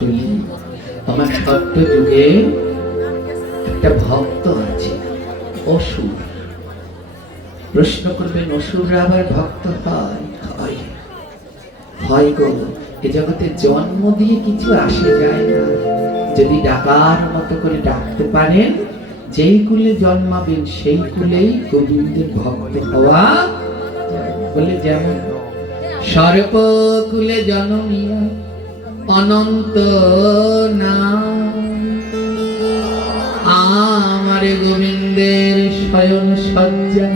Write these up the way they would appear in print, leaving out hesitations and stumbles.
বলি, আমার সত্য যুগে একটা ভক্ত আছে অসুর। প্রশ্ন করবেন অসুররা আবার ভক্ত হয়? হয় গো, এ জগতে জন্ম দিয়ে কিছু আসে যায় না। যদি ডাকার মতো করে ডাকতে পারেন, যেই কুলে জন্মাবেন সেই কুলেই গোবিন্দের ভক্ত হওয়া বলে। যেমন সর্প কুলে জন্মিয়া অনন্ত নাম, আমারে গোবিন্দের শয়ন সজ্জা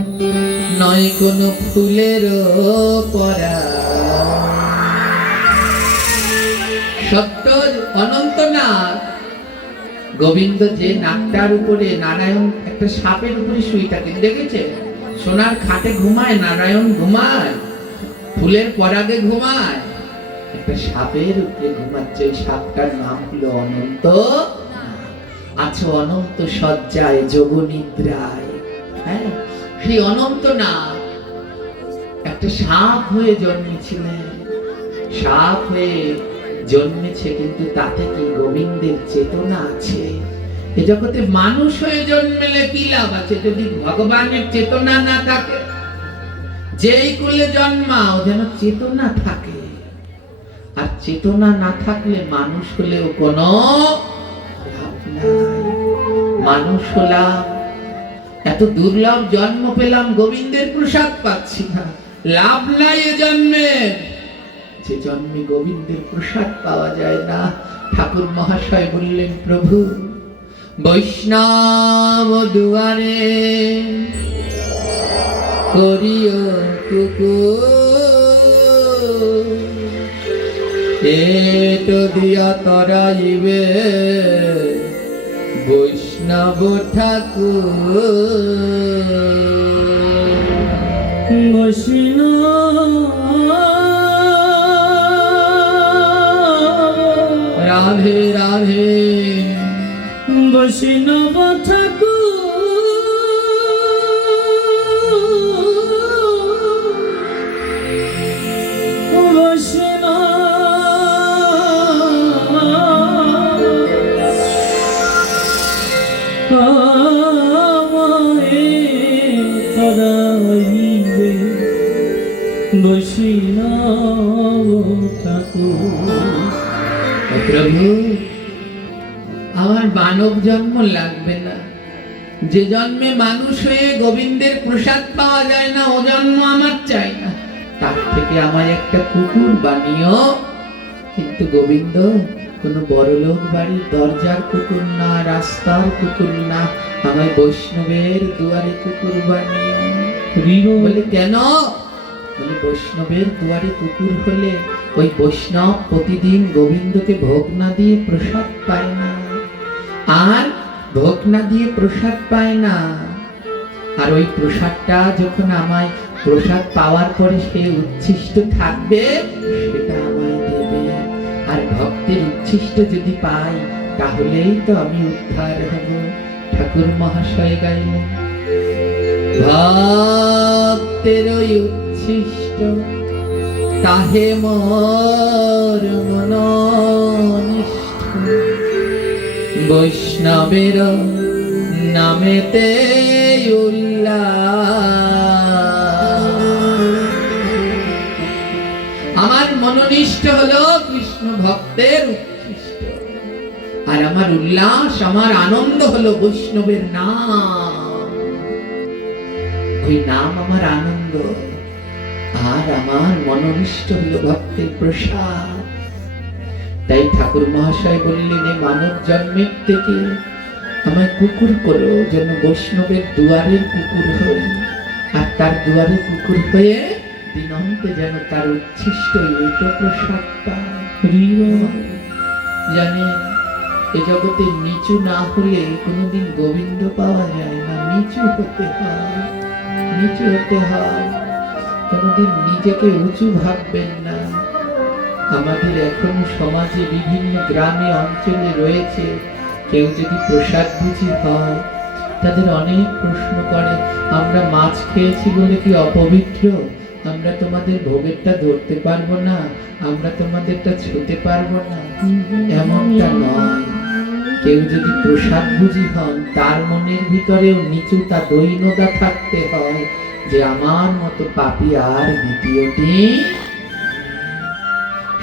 নয় কোন ফুলের পরা। সত্য অনন্ত নাগ গোবিন্দ যে নাকটার উপরে নারায়ণ একটা সাপের উপরে শুয়ে থাকেন, দেখেছে? সোনার খাটে ঘুমায় নারায়ণ, ঘুমায় ফুলের পরাগে ঘুমায়, একটা সাপের উপরে ঘুমাচ্ছে। সাপটার নাম হলো অনন্ত। আছো অনন্ত সজ্জায় যোগ নিদ্রায়। হ্যাঁ, সেই অনন্ত নাগ একটা সাপ হয়ে জন্মেছিলেন। সাপ হয়ে জন্মেছে, কিন্তু তাতে কি গোবিন্দের চেতনা আছে? এ জগতে মানুষ হয়ে জন্মেলে কি লাভ আছে যদি ভগবানের চেতনা না থাকে? যেই কুলে জন্মাও যেন চেতনা থাকে। আর চেতনা না থাকলে মানুষ হলেও কোনো লাভ নাই। মানুষ হলাম, এত দুর্লভ জন্ম পেলাম, গোবিন্দের প্রসাদ পাচ্ছি না, লাভ নাই এ জন্মে। যে জন্মে গোবিন্দের প্রসাদ পাওয়া যায় না, ঠাকুর মহাশয় বললেন প্রভু বৈষ্ণব দুয়ারে করিও কুকুর, এটো দিয়া তরাইবে বৈষ্ণব ঠাকুর। রাধে রাধে বৈষ্ণব ঠাকুর, প্রভু আমার মানব জন্ম লাগবে না। যে জন্মে মানুষ হয়ে গোবিন্দের প্রসাদ পাওয়া যায় না, ও জন্ম আমার চাই না। তার থেকে আমায় একটা কুকুর বানিও। কিন্তু গোবিন্দ কোন বড়লোক বাড়ির দরজার কুকুর না, রাস্তার কুকুর না, আমায় বৈষ্ণবের দুয়ারে কুকুর বানিও। বলে কেন? বলে বৈষ্ণবের দুয়ারে কুকুর হলে ওই বৈষ্ণব প্রতিদিন গোবিন্দকে ভোগ না দিয়ে প্রসাদ পায় না। আর ভোগ না দিয়ে প্রসাদ পায় না, আর ওই প্রসাদটা যখন আমায় প্রসাদ পাওয়ার পরে সে উচ্ছিষ্ট থাকবে, সেটা আমায় দেবে। আর ভক্তের উচ্ছিষ্ট যদি পাই, তাহলেই তো আমি উদ্ধার হব। ঠাকুর মহাশয় গাইলেন ভক্তের ওই উচ্ছিষ্ট তাহে মোর মনোনিষ্ঠ, বৈষ্ণবের নামেতে আমার মনোনিষ্ঠ হলো কৃষ্ণ ভক্তের উচ্ছিষ্ট, আর আমার উল্লাস, আমার আনন্দ হলো বৈষ্ণবের নাম। ওই নাম আমার আনন্দ, আর আমার মনোনিষ্ঠ হলো ভক্তের প্রসাদ। তাই ঠাকুর মহাশয় বললেন এই মানব জন্মের থেকে আমায় কুকুর করো, যেন বৈষ্ণবের দুয়ারের কুকুর হই। আর তার দুয়ারে কুকুর হয়ে দিনন্তে যেন তার উচ্ছিষ্ট ওইটা প্রসাদ পায়। জানেন এ জগতে নিচু না হলে কোনোদিন গোবিন্দ পাওয়া যায় না। নিচু হতে হয়, নিচু হতে হয়। কোনোদিন নিজেকে উঁচু ভাববেন না। আমাদের এখন সমাজে বিভিন্ন গ্রামে অঞ্চলে রয়েছে, কেউ যদি প্রসাদ বুঝি হয়, তাদের অনেক প্রশ্ন করে, আমরা মাছ খেয়েছি বলে কি অপবিত্র? আমরা তোমাদের ভোগেরটা ধরতে পারবো না, আমরা তোমাদেরটা ছুঁতে পারবো না। এমনটা নয়। কেউ যদি প্রসাদ ভুজি হন, তার মনের ভিতরেও নিচুতা দৈন্যতা থাকতে হয় যে আমার মতো পাপী আর দ্বিতীয়টি।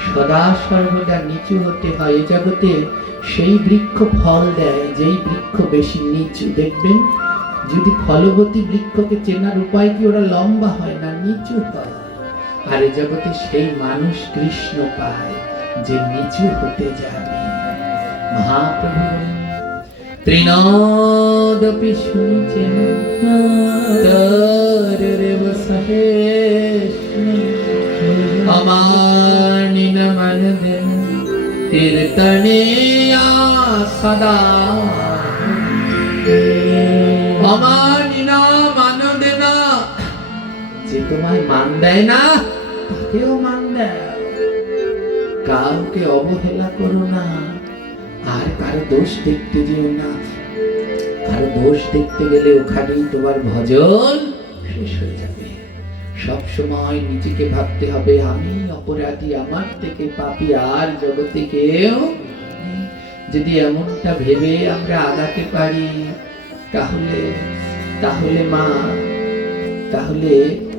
সদা সর্বদা নিচু হতে হয়। এ জগতে সেই বৃক্ষ ফল দেয় যেই বৃক্ষ বেশি নিচু। দেখবেন, যদি ফলবতী বৃক্ষকে চেনার উপায় কি, ওরা লম্বা হয় না, নিচু হয়। আর এ জগতে সেই মানুষ কৃষ্ণ পায় যে নিচু হতে যাবে। মহাপ্রভু ত্রিনাদপি শুনিছেন তরেব সহেশ অমানিন মনদেন তীর্তনে সদা অমানিনা মান দেনা। যে তোমায় মান দেয় না তাকেও মান দেয়। কাউকে অবহেলা করো না, আর কারো দোষ দেখতে যেও না। কারো দোষ দেখতে গেলে ওখানেই তোমার ভজন শেষ হয়ে যাবে। সব সময় নিজেকে ভাবতে হবে, আমি অপরাধী, আমার থেকে পাপী আর জগতে কেউ নেই। যদি এমনটা ভেবে আমরা আগাতে পারি, তাহলে মা, তাহলে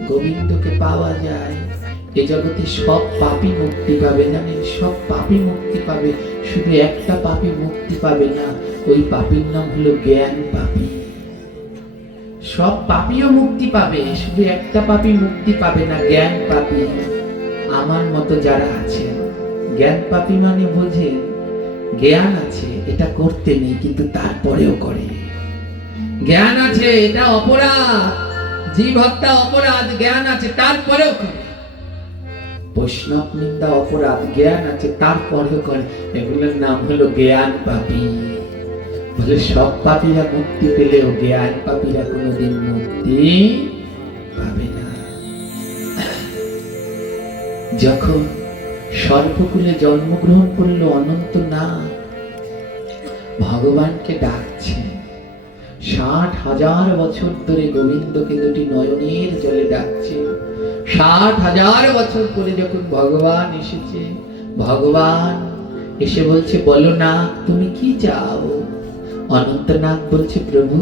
গোবিন্দকে পাওয়া যায়। এ জগতে সব পাপী মুক্তি পাবে না, সব পাপী মুক্তি পাবে। শুধু একটা পাপী মুক্তি পাবে না, ওই পাপীর নাম হলো জ্ঞান পাপী। সব পাপীও মুক্তি পাবে, শুধু একটা পাপী মুক্তি পাবে না, জ্ঞান পাপী। আমার মতো যারা আছে, জ্ঞান পাপী মানে বোঝেন, জ্ঞান আছে এটা করতে নেই কিন্তু তারপরেও করে। জ্ঞান আছে এটা অপরাধ, জীব হত্যা অপরাধ, জ্ঞান আছে তারপরেও করে। বৈষ্ণব নিন্দা অপরাধ, জ্ঞান আছে তারপরেও করে। এগুলোর নাম হলো জ্ঞান পাপী। বলে সব পাপীরা মুক্তি পেলেও জ্ঞান পাপীরা কোনোদিন মুক্তি পাবে না। যখন সর্বকুলে জন্মগ্রহণ করলো অনন্তনাথ, ভগবানকে ডাকছে। 60,000 বছর ধরে গোবিন্দকে দুটি নয়নের জলে ডাকছে। 60,000 বছর পরে যখন ভগবান এসেছে, ভগবান এসে বলছে, বলো না তুমি কি চাও? অনন্তনাথ বলছে, প্রভু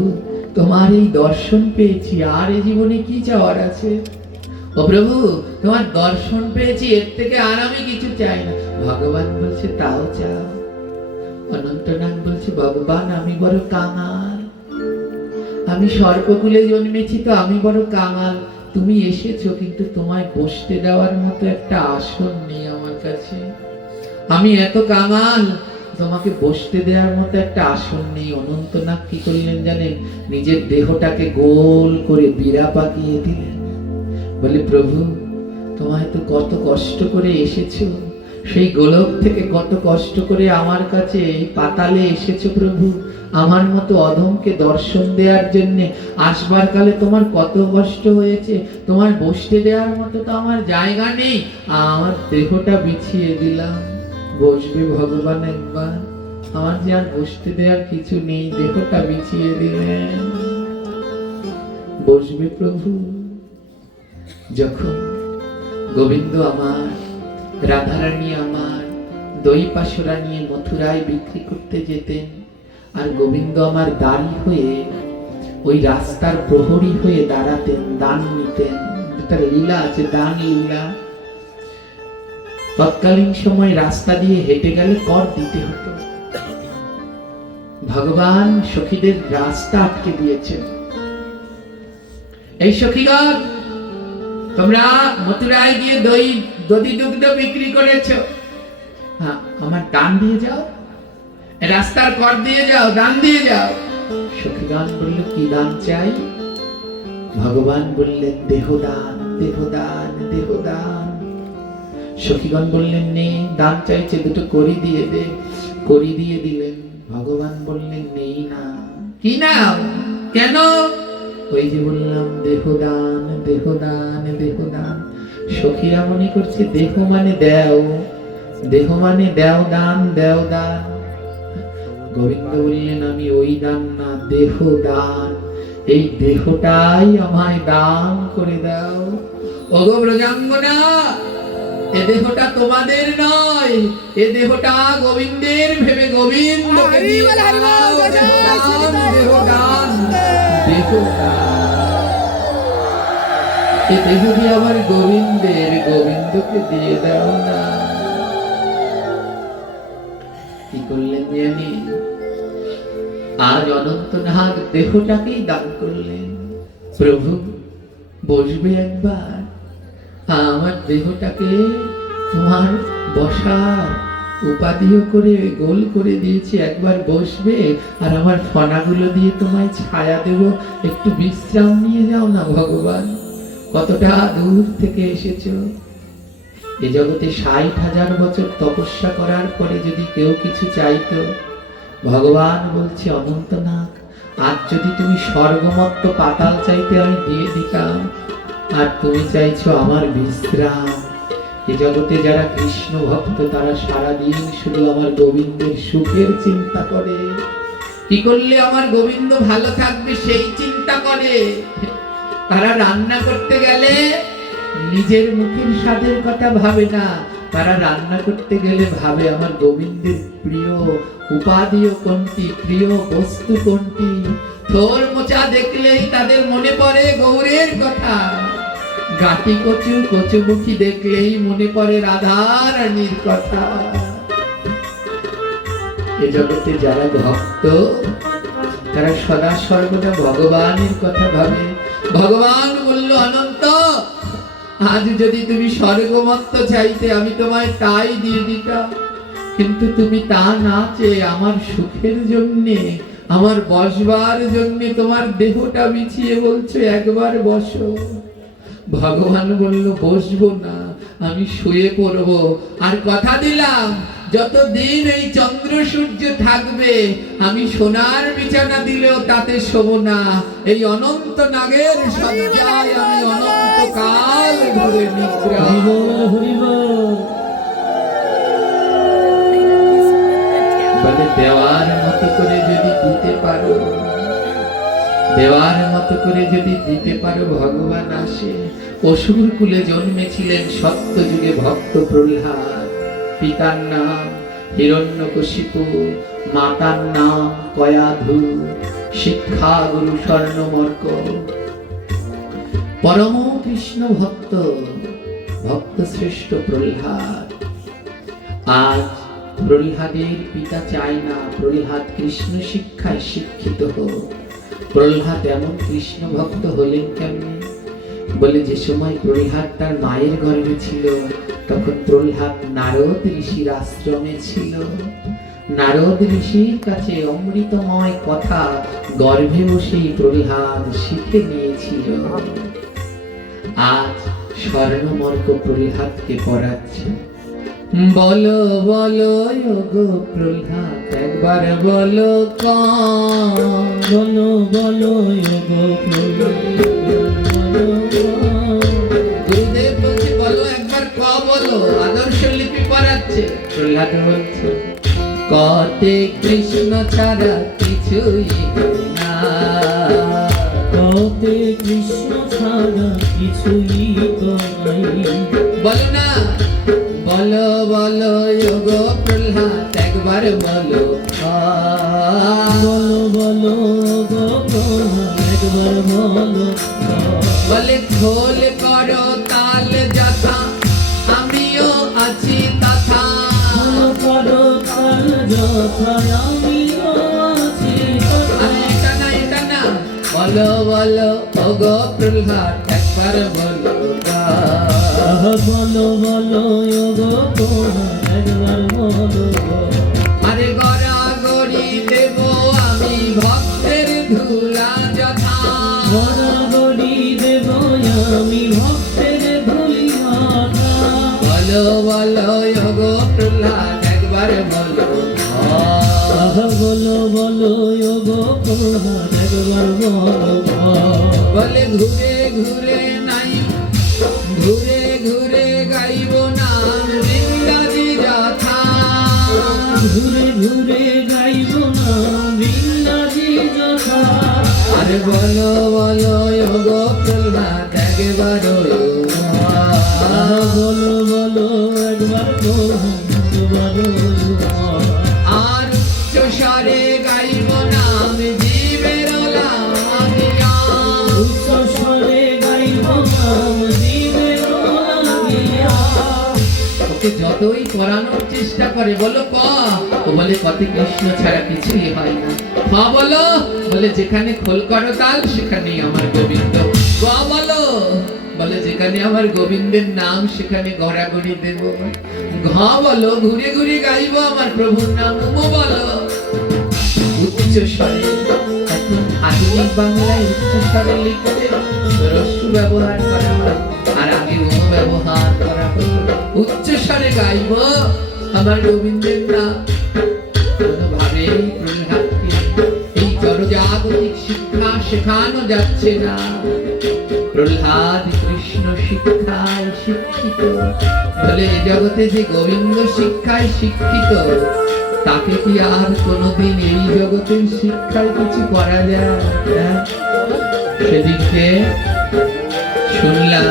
তোমার এই দর্শন পেয়েছি, আর এই জীবনে কি চাওয়ার আছে? ও প্রভু, তোমার দর্শন পেয়েছি, এর থেকে আর আমি কিছু চাই না। ভগবান বলছে, তাও চাও? অনন্তনাথ বলছে, ভগবান আমি বড় কাঙাল, আমি সর্বকুলে জন্মেছি তো আমি বড় কাঙাল। তুমি এসেছো কিন্তু তোমায় বসতে দেওয়ার মতো একটা আসন নেই আমার কাছে। আমি এত কাঙাল, তোমাকে বসতে দেওয়ার মতো একটা আসন নেই। অনন্তনাথ কি করলেন জানেন? নিজের দেহটাকে গোল করে বিড়া পাকিয়ে দিলেন। বলে, প্রভু তোমায় তো কত কষ্ট করে এসেছো, সেই গোলক থেকে কত কষ্ট করে আমার কাছে এই পাতালে এসেছো প্রভু। আমার মতো অধমকে দর্শন দেওয়ার জন্য আসবার কালে তোমার কত কষ্ট হয়েছে। তোমার বসতে দেওয়ার মতো তো আমার জায়গা নেই, আমার দেহটা বিছিয়ে দিলাম। বসবে ভগবান একবার, আমার যে আর বসতে দেওয়ার কিছু নেই, দেহটা বিছিয়ে দিলেন। বসবে প্রভু। যখন গোবিন্দ আমার, রাধারানী আমার দই পাশরা নিয়ে মথুরায় বিক্রি করতে যেতেন, আর গোবিন্দ আমার দাঁড়ি হয়ে ওই রাস্তার প্রহরী হয়ে দাঁড়াতেন, দান নিতেন। তার লীলা আছে, দান লীলা। তৎকালীন সময় রাস্তা দিয়ে হেঁটে গেলে কর দিতে হতো। ভগবান সখীদের রাস্তা আটকে দিয়েছেন। এই সখীগণ, তোমরা মথুরায় গিয়ে দধি দুগ্ধ বিক্রি করেছো, হ্যাঁ আমার দান দিয়ে যাও, রাস্তার কর দিয়ে যাও, দান দিয়ে যাও। সখীগণ বলল, কি দান চাই? ভগবান বললেন, দেহদান, দেহদান, দেহদান। সখীগণ বললেন, নে, দান চাইছে, দুটো করি দিয়ে দে। করি দিয়ে দিলেন। ভগবান বললেন, নেই না। কি নাও? কেন? ওই যে বললাম দেহদান, দেহদান, দেহদান। সখীরা মনে করছে দেহ মানে দেও, দেহ মানে দেও দান, দেও দান। গোবিন্দ বললেন, আমি ওই দান না, দেহ দান। এই দেহটাই আমায় দান করে দাও। ওগো ব্রজাঙ্গনা, এ দেহটা তোমাদের নয়, এ দেহটা গোবিন্দের ভেবে গোবিন্দকে দিয়ে দাও। দেহদান, এ দেহ দিয়ে আমার গোবিন্দের, গোবিন্দকে দিয়ে দাও না। কি করলেন জানি? আজ অনন্তনাগ দেহটাকেই দান করলেন। প্রভু বসবে একবার, আমার দেহটাকে তোমার বসার উপাধিও করে গোল করে দিয়েছি, একবার বসবে আর আমার ফনাগুলো দিয়ে তোমায় ছায়া দেব, একটু বিশ্রাম নিয়ে যাও না ভগবান। কতটা দূর থেকে এসেছো। এ জগতে 60,000 বছর তপস্যা করার পরে যদি কেউ কিছু চাইতো, ভগবান বলছে অনন্তনাগ আজ যদি তুমি স্বর্গমত্ত পাতাল চাইতে আমি দিয়ে দিতাম, আর তুমি চাইছো আমার বিশ্রাম। এ জগতে যারা কৃষ্ণ ভক্ত তারা সারাদিন শুধু আমার গোবিন্দের সুখের চিন্তা করে, কি করলে আমার গোবিন্দ ভালো থাকবে সেই চিন্তা করে। তারা রান্না করতে গেলে নিজের মুখের স্বাদের কথা ভাবে না, তারা রান্না করতে গেলে ভাবে আমার গোবিন্দের প্রিয় উপাদেয় কোনটি, প্রিয় বস্তু কোনটি। থোর মোচা দেখলেই তাদের মনে পড়ে গৌরের কথা, গাটি কচু কচুমুখী দেখলেই মনে পড়ে রাধা রানীর কথা। এ জগতে যারা ভক্ত তারা সদা সর্বদা ভগবানের কথা ভাবে। ভগবান বলল অনন্ত আজ যদি তুমি স্বর্গমত্ত চাইতে আমি তোমায় তাই দিয়ে দিতাম, কিন্তু তুমি তা না চেয়ে আমার সুখের জন্যে, আমার বসবার জন্যে তোমার দেহটা বিছিয়ে বলছো একবার বসো। ভগবান বলল বসবো না, আমি শুয়ে পড়বো। আর কথা দিলাম যতদিন এই চন্দ্র সূর্য থাকবে আমি সোনার বিছানা দিলেও তাতে শোবো না। এই অনন্ত নাগের সজ্জায় আমি অনন্তকাল ধরে নিদ্রা। বলে দেওয়ার মতো করে যদি দিতে পারো, দেওয়ার মতো করে যদি দিতে পারো ভগবান আসে। অসুর কুলে জন্মেছিলেন সত্য যুগে ভক্ত প্রহ্লাদ, পিতার নাম হিরণ্যকশিপু, মাতার নাম কয়াধু, শিক্ষা গুরু স্বর্ণমর্ক। পরম কৃষ্ণ ভক্ত, ভক্ত শ্রেষ্ঠ প্রহ্লাদ। আজ প্রহ্লাদের পিতা চায় না প্রহ্লাদ কৃষ্ণ শিক্ষায় শিক্ষিত হোক। প্রহ্লাদ এমন কৃষ্ণ ভক্ত হলেন কেমনে? বলে যে সময় প্রহ্লাদ তার মায়ের গর্ভে ছিল তখন প্রহ্লাদ নারদ ঋষির আশ্রমে ছিল। নারদ ঋষির কাছে অমৃতময় কথা গর্ভে বসেই প্রহ্লাদ শিখে নিয়েছিল। আজ স্বর্ণমর্ক প্রহ্লাদকে পড়াচ্ছে। বলো বলো গো প্রহ্লাদ একবার বলো বলো বলো গো গুরুদেব বলছে বলো একবার ক বলো, আদর্শ লিপি পড়াচ্ছে। প্রহ্লাদ বলছে কতে কৃষ্ণ ছাড়া কিছুই না, কতে কৃষ্ণ ছাড়া কিছুই নাই। বলো না বলো বলো গো প্রহ্লাদ একবার বলো বলো বলো গো প্রহ্লাদ একবার বলো। বলে খোল করো তাল যথা আমিও আছি তথা, করো তাল যথা আমিও আছি তথা। এটা না এটা না, বলো বলো গো প্রহ্লাদ একবার বলো বলো বলো গো প্রহ্লাদ একবার বলো। আরে গড়া গড়ি দেব আমি ভক্তের ধুলা যথা, গড়া গড়ি দেব আমি ভক্তের ধুলা। বলো বলো গো প্রহ্লাদ একবার বলো বলো বলো গো প্রহ্লাদ একবার বলো। বলে ঘুরে ঘুরে নাই ঘুরে ঘুরে গাইব নাম বৃন্দাজি যথা, ঘুরে ঘুরে গাইব নাম বৃন্দাজি যথা। আরে বলো বলো গো প্রহ্লাদ একবার বলো বলো একবার গোবিন্দ বলো আর উচ্চস্বরে গাইব নাম জীবের লাগিয়া উচ্চস্বরে গাইব নাম জীবের লাগিয়া ওকে যতই করানোর চেষ্টা করে বলো ক ও বলে কতে কৃষ্ণ ছাড়া কিছুই হয় না বলো বলে যেখানে খোল করতাল সেখানেই আমার গোবিন্দ বলো বলে যেখানে আমার গোবিন্দের নাম সেখানে গড়াগড়ি দেব বলো ঘুরে ঘুরে গাইবো আমার প্রভুর নাম বলো উচ্চ স্বরে এখন আধুনিক বাংলায় উচ্চ স্বরে লিখতে রস্যু ব্যবহার করা হয় আর আগে ব্যবহার করা হতো উচ্চ স্বরে গাইবো আমার গোবিন্দের নাম কোনোভাবেই প্রহ্লাদকে এই জড়জাগতিক শিক্ষা শেখানো যাচ্ছে না প্রহ্লাদ কৃষ্ণ শিক্ষায় শিক্ষিত বলে এই জগতে যে গোবিন্দ শিক্ষায় শিক্ষিত তাকে কি আর কোনোদিন এই জগতের শিক্ষায় কিছু করা যায়? সেদিকে শুনলাম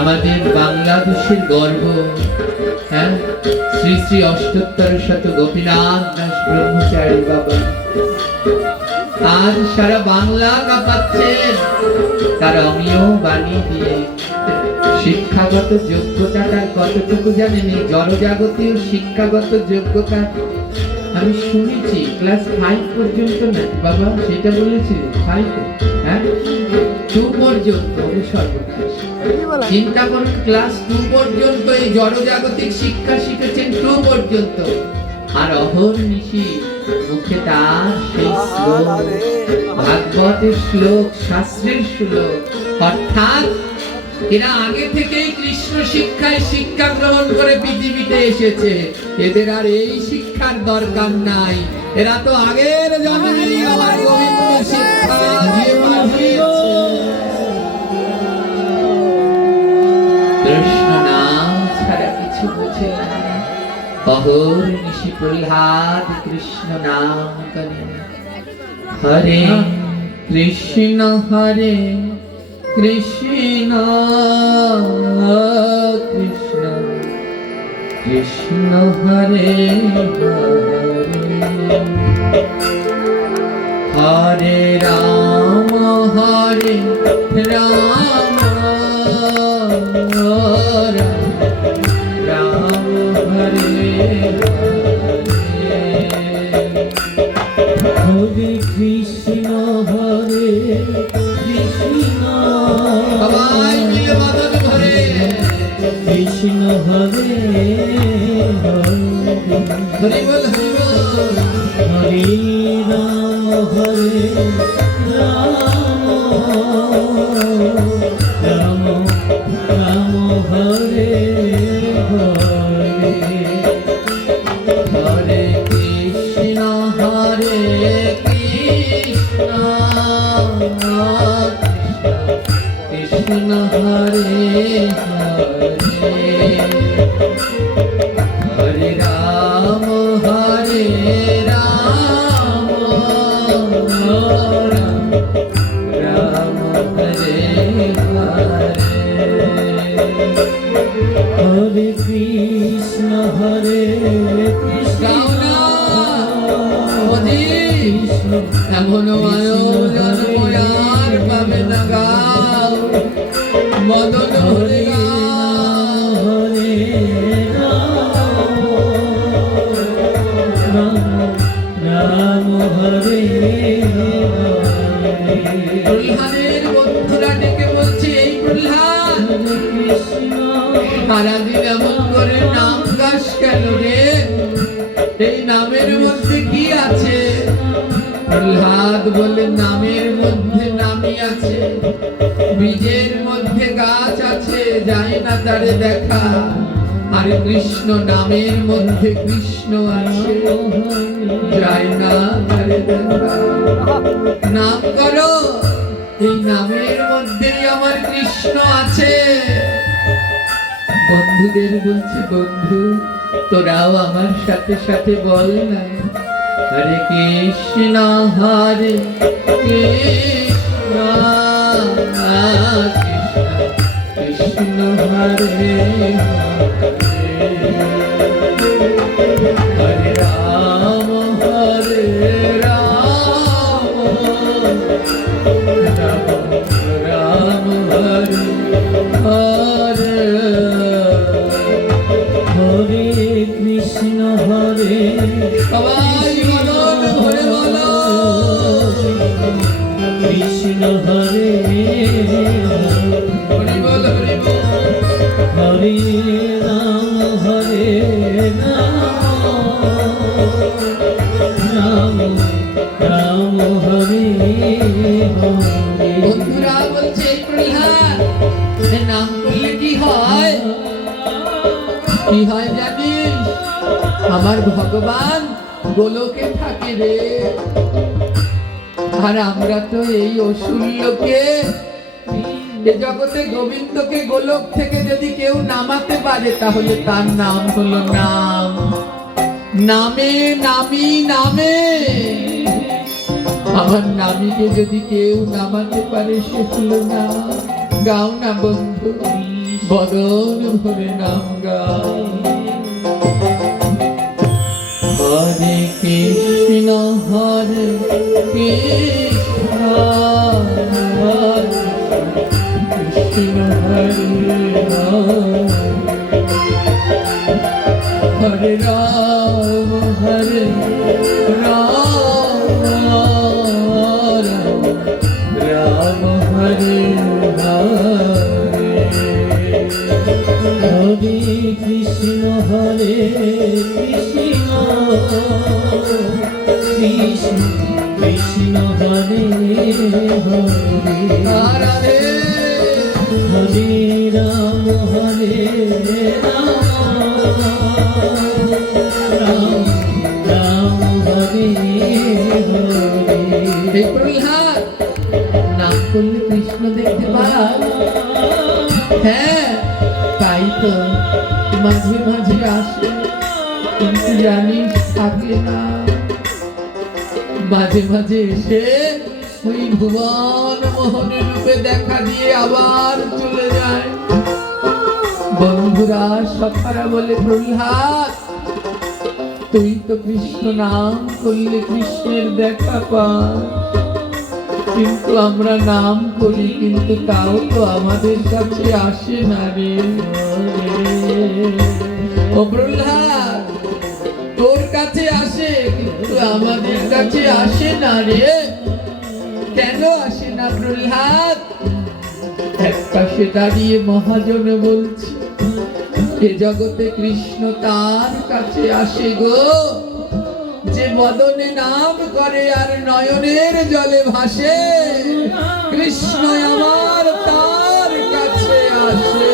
আমাদের বাংলাদেশের গর্ব শ্রী শ্রী অষ্টোত্তর শত গোপীনাথ দাস ব্রহ্মচারী বাবা আজ সারা বাংলা কাঁপাচ্ছেন তার অমীয় বাণী দিয়ে শিক্ষাগত যোগ্যতাটা কতটুকু জানেন এই জড়জাগতীয় শিক্ষাগত যোগ্যতা আমি শুনেছি ক্লাস 5 পর্যন্ত না বাবা সেটা বলেছি 5 হ্যাঁ 2 পর্যন্ত সর্বনাশ চিন্তা করুন ক্লাস 2 পর্যন্ত এই জড়জাগতিক শিক্ষা শিখেছেন 2 পর্যন্ত আর অহর্নিশি মুখে তার সেই শ্লোক ভাগবতের শ্লোক শাস্ত্রের শ্লোক অর্থাৎ এরা আগে থেকেই কৃষ্ণ শিক্ষায় শিক্ষা গ্রহণ করে পৃথিবীতে এসেছে এদের আর এই শিক্ষার দরকার নাই এরা তো আগের জন্মেরই আমার গোবিন্দ শিক্ষা কৃষ্ণ নাম ছাড়া কিছু বোঝে না অহর্নিশি প্রহ্লাদ কৃষ্ণ নাম করে হরে কৃষ্ণ কৃষ্ণ কৃষ্ণ কৃষ্ণ হরে হরে হরে রাম রাম রাম হরে হরে কৃষ্ণ সবাই মিলে মাদল ধরে কৃষ্ণ হরে হরি বল হরে রাম রাম রাম হরে হরে হরে কৃষ্ণ কৃষ্ণ হরে হরে হরে রাম রাম রাম হরে হরে কৃষ্ণ এমন জন্ম আর পাবে না গাও মদন হরে হরে রাম হরে প্রহ্লাদের বন্ধুরা ডেকে বলছে এই প্রহ্লাদ সারাদিন এমন করে নাম গাস কেন রে এই নামের মধ্যে কি আছে প্রহ্লাদ বলে নামের মধ্যে নামই আছে বীজের মধ্যে গাছ আছে যায় না তারে দেখা আর কৃষ্ণ নামের মধ্যে কৃষ্ণ আছে যায় না তারে দেখা নাম করো এই নামের মধ্যেই আমার কৃষ্ণ আছে বন্ধুদের বলছি বন্ধু তোরাও আমার সাথে সাথে বল না হরে কৃষ্ণ কৃষ্ণ কৃষ্ণ হরে হরে রাম হরে রাম রাম হরে হরে হরে কৃষ্ণ হরে সবাই বলো হরে বলো কৃষ্ণ হরে হরি বল হরি বল হরে রাম হরে রাম রাম হরে হরে বন্ধুরা বলছে এই প্রহ্লাদ এর নাম করলে কি হয় কি হয় জানিস আমার ভগবান গোলকে থাকে রে আর আমরা তো এই অসুর লোকে এ জগতে গোবিন্দকে গোলক থেকে যদি কেউ নামাতে পারে তাহলে তার নাম হলো নাম নামে নামি নামে আমার নামীকে যদি কেউ নামাতে পারে সে হলো না গাও না বন্ধু বদন ভরে নাম গাও হরে কৃষ্ণ হরে কৃষ্ণ কৃষ্ণ হরে রাম হরে রাম হরে রাম রাম হরে হরে হরে কৃষ্ণ হরে কৃষ্ণ কৃষ্ণ কৃষ্ণ হরে হরে রাধে হরে রাম হরে রাম রাম হরে হরে এই প্রহ্লাদ নাম করলে কৃষ্ণ দেখতে পায় হ্যাঁ তাই তো মাঝে মাঝে আসে কিন্তু জানিস থাকে না মাঝে মাঝে এসে ওই ভুবন মোহনের রূপে দেখা দিয়ে আবার চলে যায় বন্ধুরা সখারা বলে প্রহ্লাদ তুই তো কৃষ্ণ নাম করলে কৃষ্ণের দেখা পাস কিন্তু আমরা নাম করি কিন্তু তাও তো আমাদের কাছে আসে না রে ও প্রহ্লাদ তোর কাছে আসে কিন্তু আমাদের কাছে আসে না রে কেন আসে না প্রহ্লাদ এক পাশে দাঁড়িয়ে মহাজন বলছি এ জগতে কৃষ্ণ তার কাছে আসে গো যে মদনে নাম করে আর নয়নের জলে ভাসে কৃষ্ণ আমার তার কাছে আসে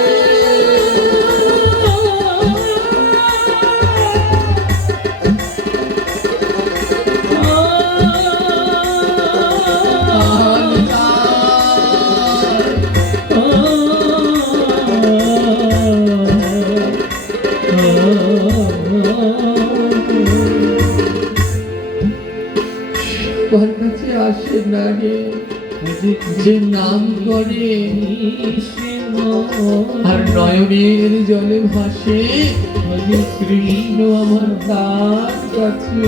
তোর কাছে আসে না রে যে নাম করে আর নয়নের জলে ভাসে কৃষ্ণ আমার তার কাছে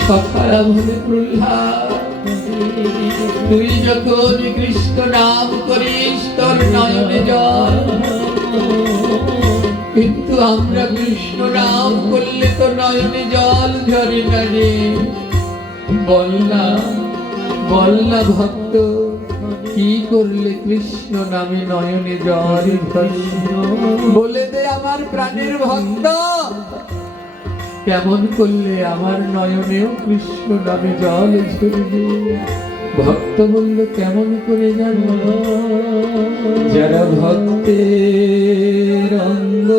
সকালা বলে প্রহ্লাদ তুই যখন কৃষ্ণ নাম করিস তোর নয়নে জল কিন্তু আমরা কৃষ্ণ নাম করলে তো নয়নে জল ঝরে না রে বল না ভক্ত কি করলে কৃষ্ণ নামে নয়নে জল কৃষ্ণ বলে দে আমার প্রাণের ভক্ত কেমন করলে আমার নয়নেও কৃষ্ণ নামে জল ঝরবে ভক্ত বলল কেমন করে জানো যারা ভক্তের অঙ্গ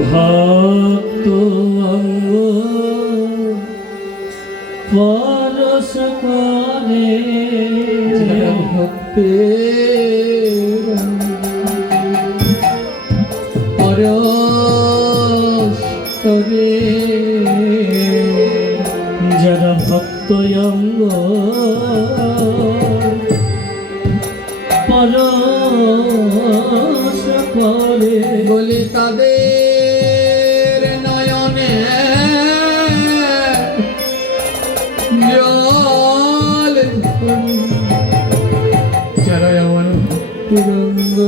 ভক্ত অঙ্গ পরশ করে যারা ভক্তের পরশ করে অঙ্গ পরশ করে বলি তাদের নয়নে জল যারা আমার তিরঙ্গ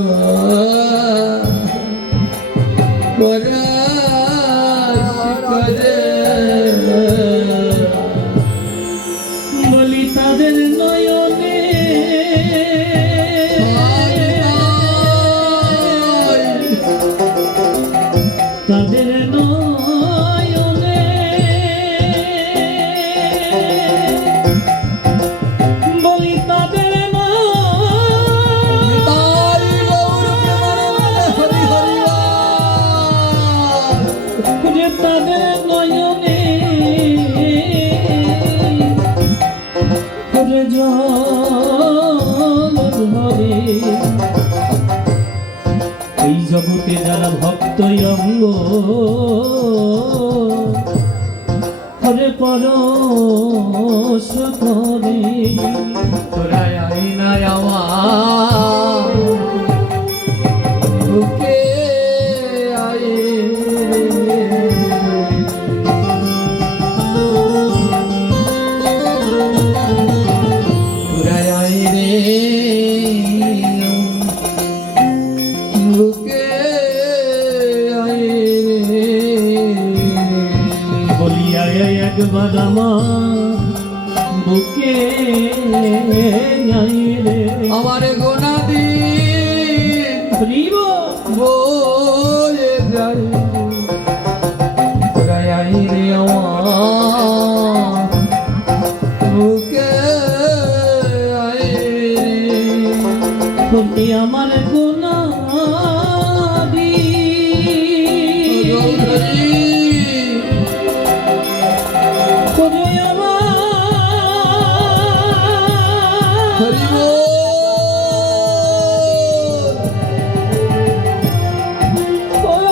বলি তাদের নয়নে তাদের নয়নে বলি তাদের যে তাদের নয়নে করে জল ধরে এই জগতে যারা ভক্ত অঙ্গ হরে পরশ করে তোরা আইনা আমার বুকে আয়ে তোরা আয়ে রে বুকে আয়ে রে বলিয়া একবার আমার বুকে আই রে আমার গোনা দিন হরিব বয়ে যায় তোরা আই রে আমার বুকে আই রে বলি আমার গুণা গৌরী করে আমার হরি বল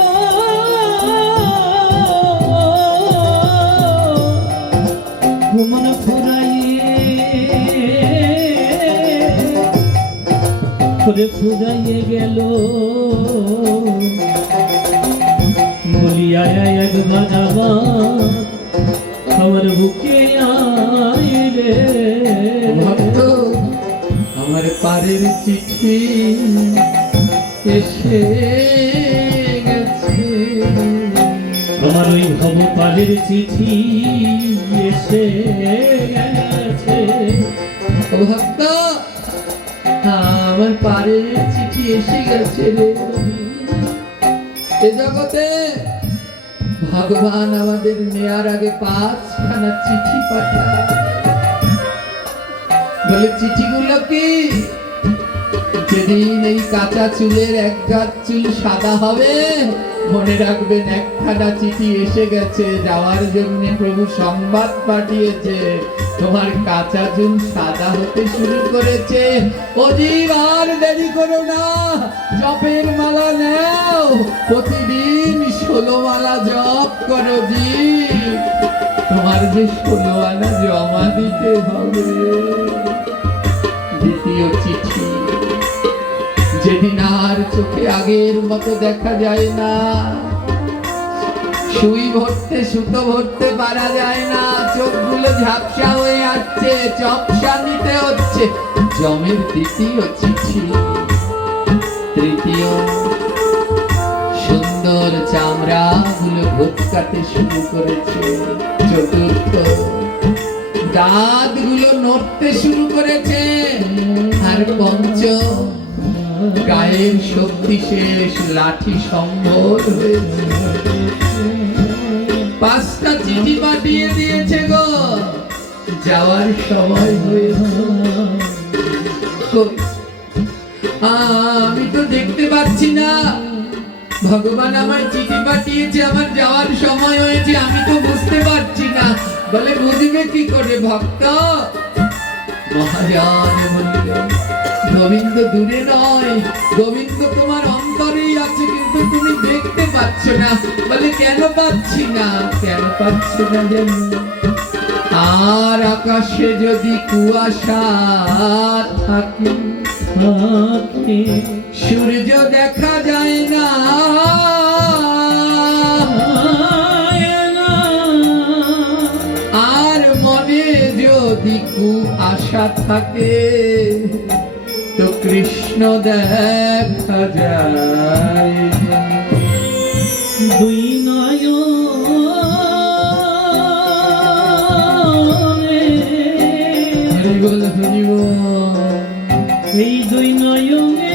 মন ফুরাইয়ে করে ফুরাইয়ে গেল বলিয়া একবার আমার বুকে আয় রে ভক্ত আমার পারের চিঠি এসে গেছে আমার ওই ভবপালের চিঠি এসে গেছে ভক্ত আমার পারের চিঠি এসে গেছে রে এ জগতে ভগবান আমাদের নেয়ার আগে 5খানা চিঠি পাঠায় বলে চিঠিগুলো কি যেদিন এই কাঁচা চুলের এক গাছ চুল সাদা হবে মনে রাখবেন একখানা চিঠি এসে গেছে যাওয়ার জন্য প্রভু সংবাদ পাঠিয়েছে তোমার কাঁচা চুল সাদা হতে শুরু করেছে ও জীব আর দেরি করো না জপের মালা নাও প্রতিদিন 16 মালা জপ করো জীব তোমার যে 16 আনা জমা দিতে হবে দ্বিতীয় চিঠি যেদিন আর চোখে আগের মতো দেখা যায় না সুই ভরতে সুতো ভরতে পারা যায় না চোখগুলো ঝাপসা হয়ে আসছে চপসা নিতে হচ্ছে জমের দ্বিতীয় চিঠি তৃতীয় সুন্দর চামড়া গুলো ভোটকাতে শুরু করেছে চতুর্থ দাঁত গুলো নড়তে শুরু করেছে আর পঞ্চম গায়ের শক্তি শেষ লাঠি সম্ভব হয়েছে 5টা চিঠি পাঠিয়ে দিয়েছে গো যাওয়ার সময় হয়েছে আমি তো দেখতে পাচ্ছি না ভগবান আমার চিঠি পাঠিয়েছে আমার যাওয়ার সময় হয়েছে আমি তো বুঝতে পারছি না বলে বুঝবে কি করে ভক্ত মহারাজ বললেন গোবিন্দ দূরে নয় গোবিন্দ তোমার অন্তরেই আছে কিন্তু তুমি দেখতে পাচ্ছ না বলে কেন পাচ্ছি না জানো আর আকাশে যদি কুয়াশা থাকে, থাকে সূর্য দেখা যায় না, আর মনে যদি কুয়াশা থাকে, তো কৃষ্ণ দেখা যায় না। দুই নয়নে হরি বল হরি বল। এই দুই নয়নে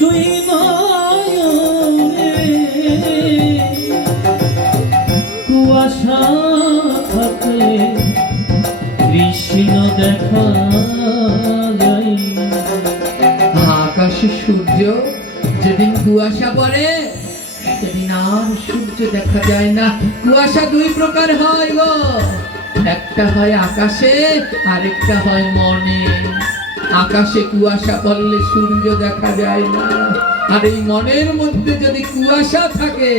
দুই নয়নে কুয়াশা থাকলে কৃষ্ণ দেখা যায় না। আকাশে সূর্য যেদিন কুয়াশা পড়ে, সেদিন আর সূর্য দেখা যায় না। কুয়াশা দুই প্রকার হয় গো, একটা হয় আকাশে, আরেকটা হয় মনে। আকাশে কুয়াশা পড়লে সূর্য দেখা যায় না, আর এই মনের মধ্যে যদি কুয়াশা থাকে,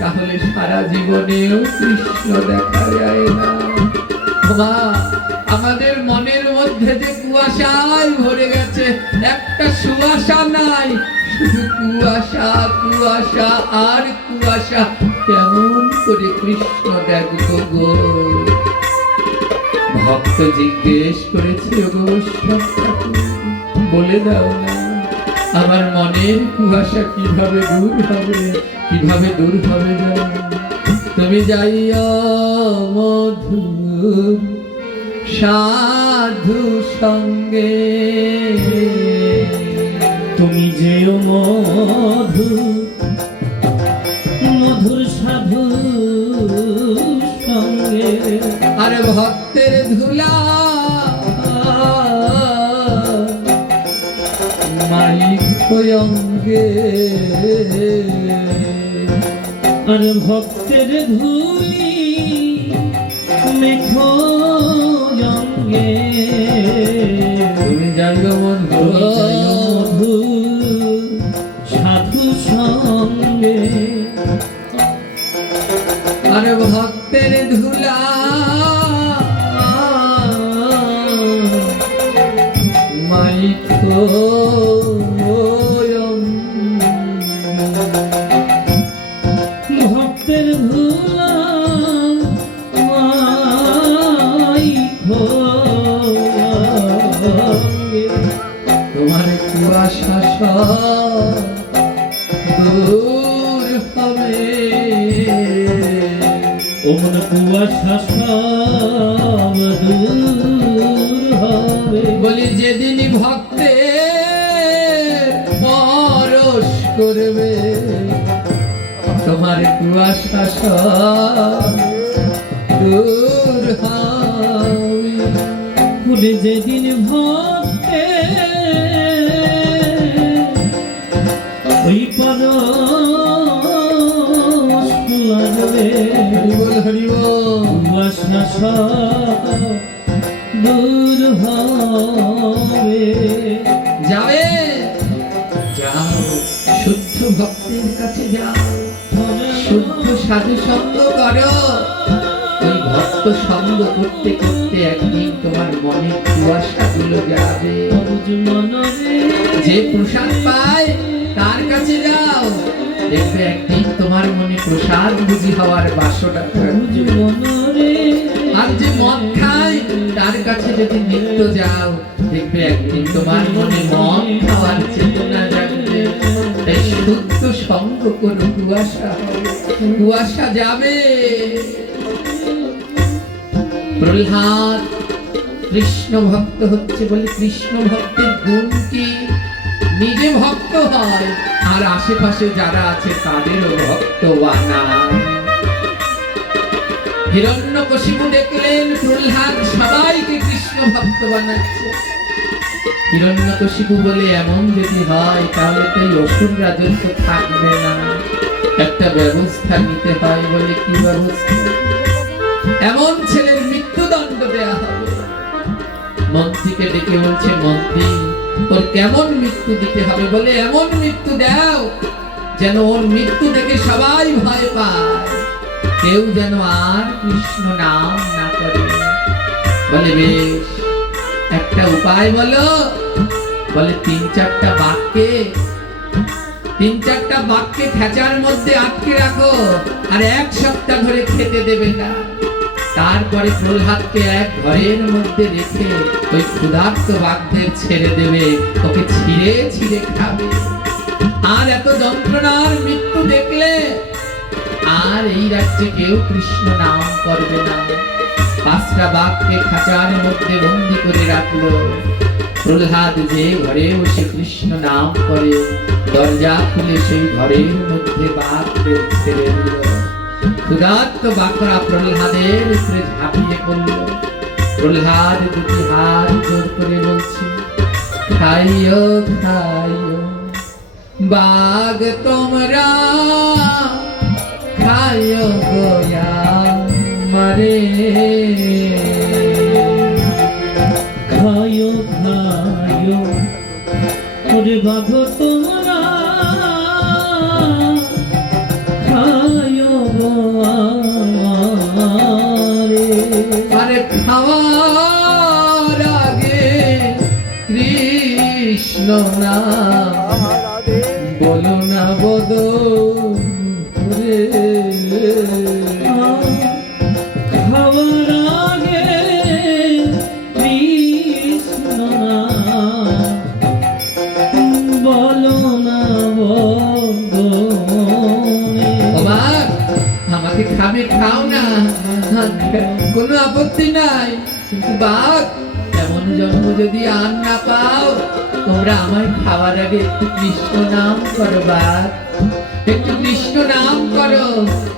তাহলে সারা জীবনেও কৃষ্ণ দেখা যায় না। বাবা, আমাদের মনের মধ্যে যে কুয়াশায় ভরে গেছে, একটা সুয়াশা নাই, শুধু কুয়াশা কুয়াশা আর কুয়াশা। কেমন করে কৃষ্ণ দেখবো গো? ভক্ত জিজ্ঞেস করেছে, ওগো বৈষ্ণব ঠাকুর, বলে দাও না, আমার মনের কুয়াশা কিভাবে দূর হবে, কিভাবে দূর হবে জানো? তুমি যাইয়া মধুর সাধু সঙ্গে, তুমি যেও মধুর সাধু সঙ্গে, আর ভক্তের ধুলা মালিক অঙ্গে, আর ভক্তের ধুলি মেখো অঙ্গে। তুমি যাইও মধু সাধু সঙ্গে, আর ভক্তের ধুলা মালিক ভক্তের ধুলা তোমার কুয়াশা সব দূর হবে, ওমন কুয়াশা সব দূর হবে। বলি যেদিন ভক্তের পরশ করবে, তোমার কুয়াশা সব দূর হবে। ফুলে যেদিন ভক্তে ওই পরশ লাগবে, হরি বল হরি বল। কুয়াশা সব দূর হবে। যাবে, যাও, শুদ্ধ ভক্তের কাছে যাও, শুদ্ধ সাধু সঙ্গ করো। ওই ভক্ত সঙ্গ করতে করতে একদিন তোমার মনে কুয়াশা গুলো যাবে। যে প্রসাদ পায় তার কাছে যাও, দেখবে একদিন তোমার মনে প্রসাদ বুঝি হওয়ার বাসনা থাকবে। আর যে মদ খায় তার কাছে যদি নিত্য যাও, দেখবে একদিন তোমার মনে মদ খাওয়ার চেতনা জাগবে। তাই শুদ্ধ সঙ্গ করো, কুয়াশা হবে, কুয়াশা যাবে। প্রহ্লাদ কৃষ্ণ ভক্ত হচ্ছে বলে কৃষ্ণ ভক্তের গুণ কি? নিজে ভক্ত হয় আর আশেপাশে যারা আছে তাদেরও ভক্ত বানায়। হিরণ্যকশিপু দেখলেন প্রহ্লাদ সবাইকে কৃষ্ণ ভক্ত বানাচ্ছে। হিরণ্যকশিপু বলে, এমন যদি হয় তাহলে তো এই অসুর রাজত্ব থাকবে না, একটা ব্যবস্থা নিতে হয়। বলে কি ব্যবস্থা? এমন ছেলের মৃত্যুদণ্ড দেয়া হবে। মন্ত্রীকে ডেকে বলছে, মন্ত্রী ওর কেমন মৃত্যু দিতে হবে, বলে এমন মৃত্যু দাও যেন ওর মৃত্যু দেখে সবাই ভয় পায়, কেউ যেন আর কৃষ্ণ নাম না করে। বলে বেশ, একটা উপায় বলো। বলে তিন চারটা বাক্যে খেচার মধ্যে আটকে রাখো, আর 1 সপ্তাহ ধরে খেতে দেবে না। তারপরে প্রহ্লাদকে এক ঘরের মধ্যে রেখে ওই ক্ষুধার্ত বাঘদের ছেড়ে দেবে, ওকে ছিঁড়ে ছিঁড়ে খাবে। আর এত যন্ত্রণার মৃত্যু দেখলে আর এই রাজ্যে কেউ কৃষ্ণ নাম করবে না। 5টা বাঘকে খাঁচার মধ্যে বন্দি করে রাখলো। প্রহ্লাদ যে ঘরে বসে কৃষ্ণ নাম করে, দরজা খুলে সেই ঘরের মধ্যে বাঘদের ছেড়ে দিল। ক্ষুধার্ত বাঘরা প্রহ্লাদের উপরে ঝাঁপিয়ে পড়ল। প্রহ্লাদ দুটি হাত জোর করে বলছে, খাইও খাইও বাঘ তোমরা, খাইও গোয়া মারে। খায়ো খায়ো ওরে বাঘ তোমরা, খায়ো গো আমারে। আরে খাওয়ার আগে কৃষ্ণ নাম বলো না বদো রে। খাওয়ার আগে কৃষ্ণ নাম বলো না বদনে। বাবা আমাকে খাবে খাও না, কোনো আপত্তি নাই, কিন্তু বাঘ এমন জন্ম যদি আর না পাও, তোমরা আমার খাওয়ার আগে একটু কৃষ্ণ নাম করো। বাঘ একটু কৃষ্ণ নাম করো,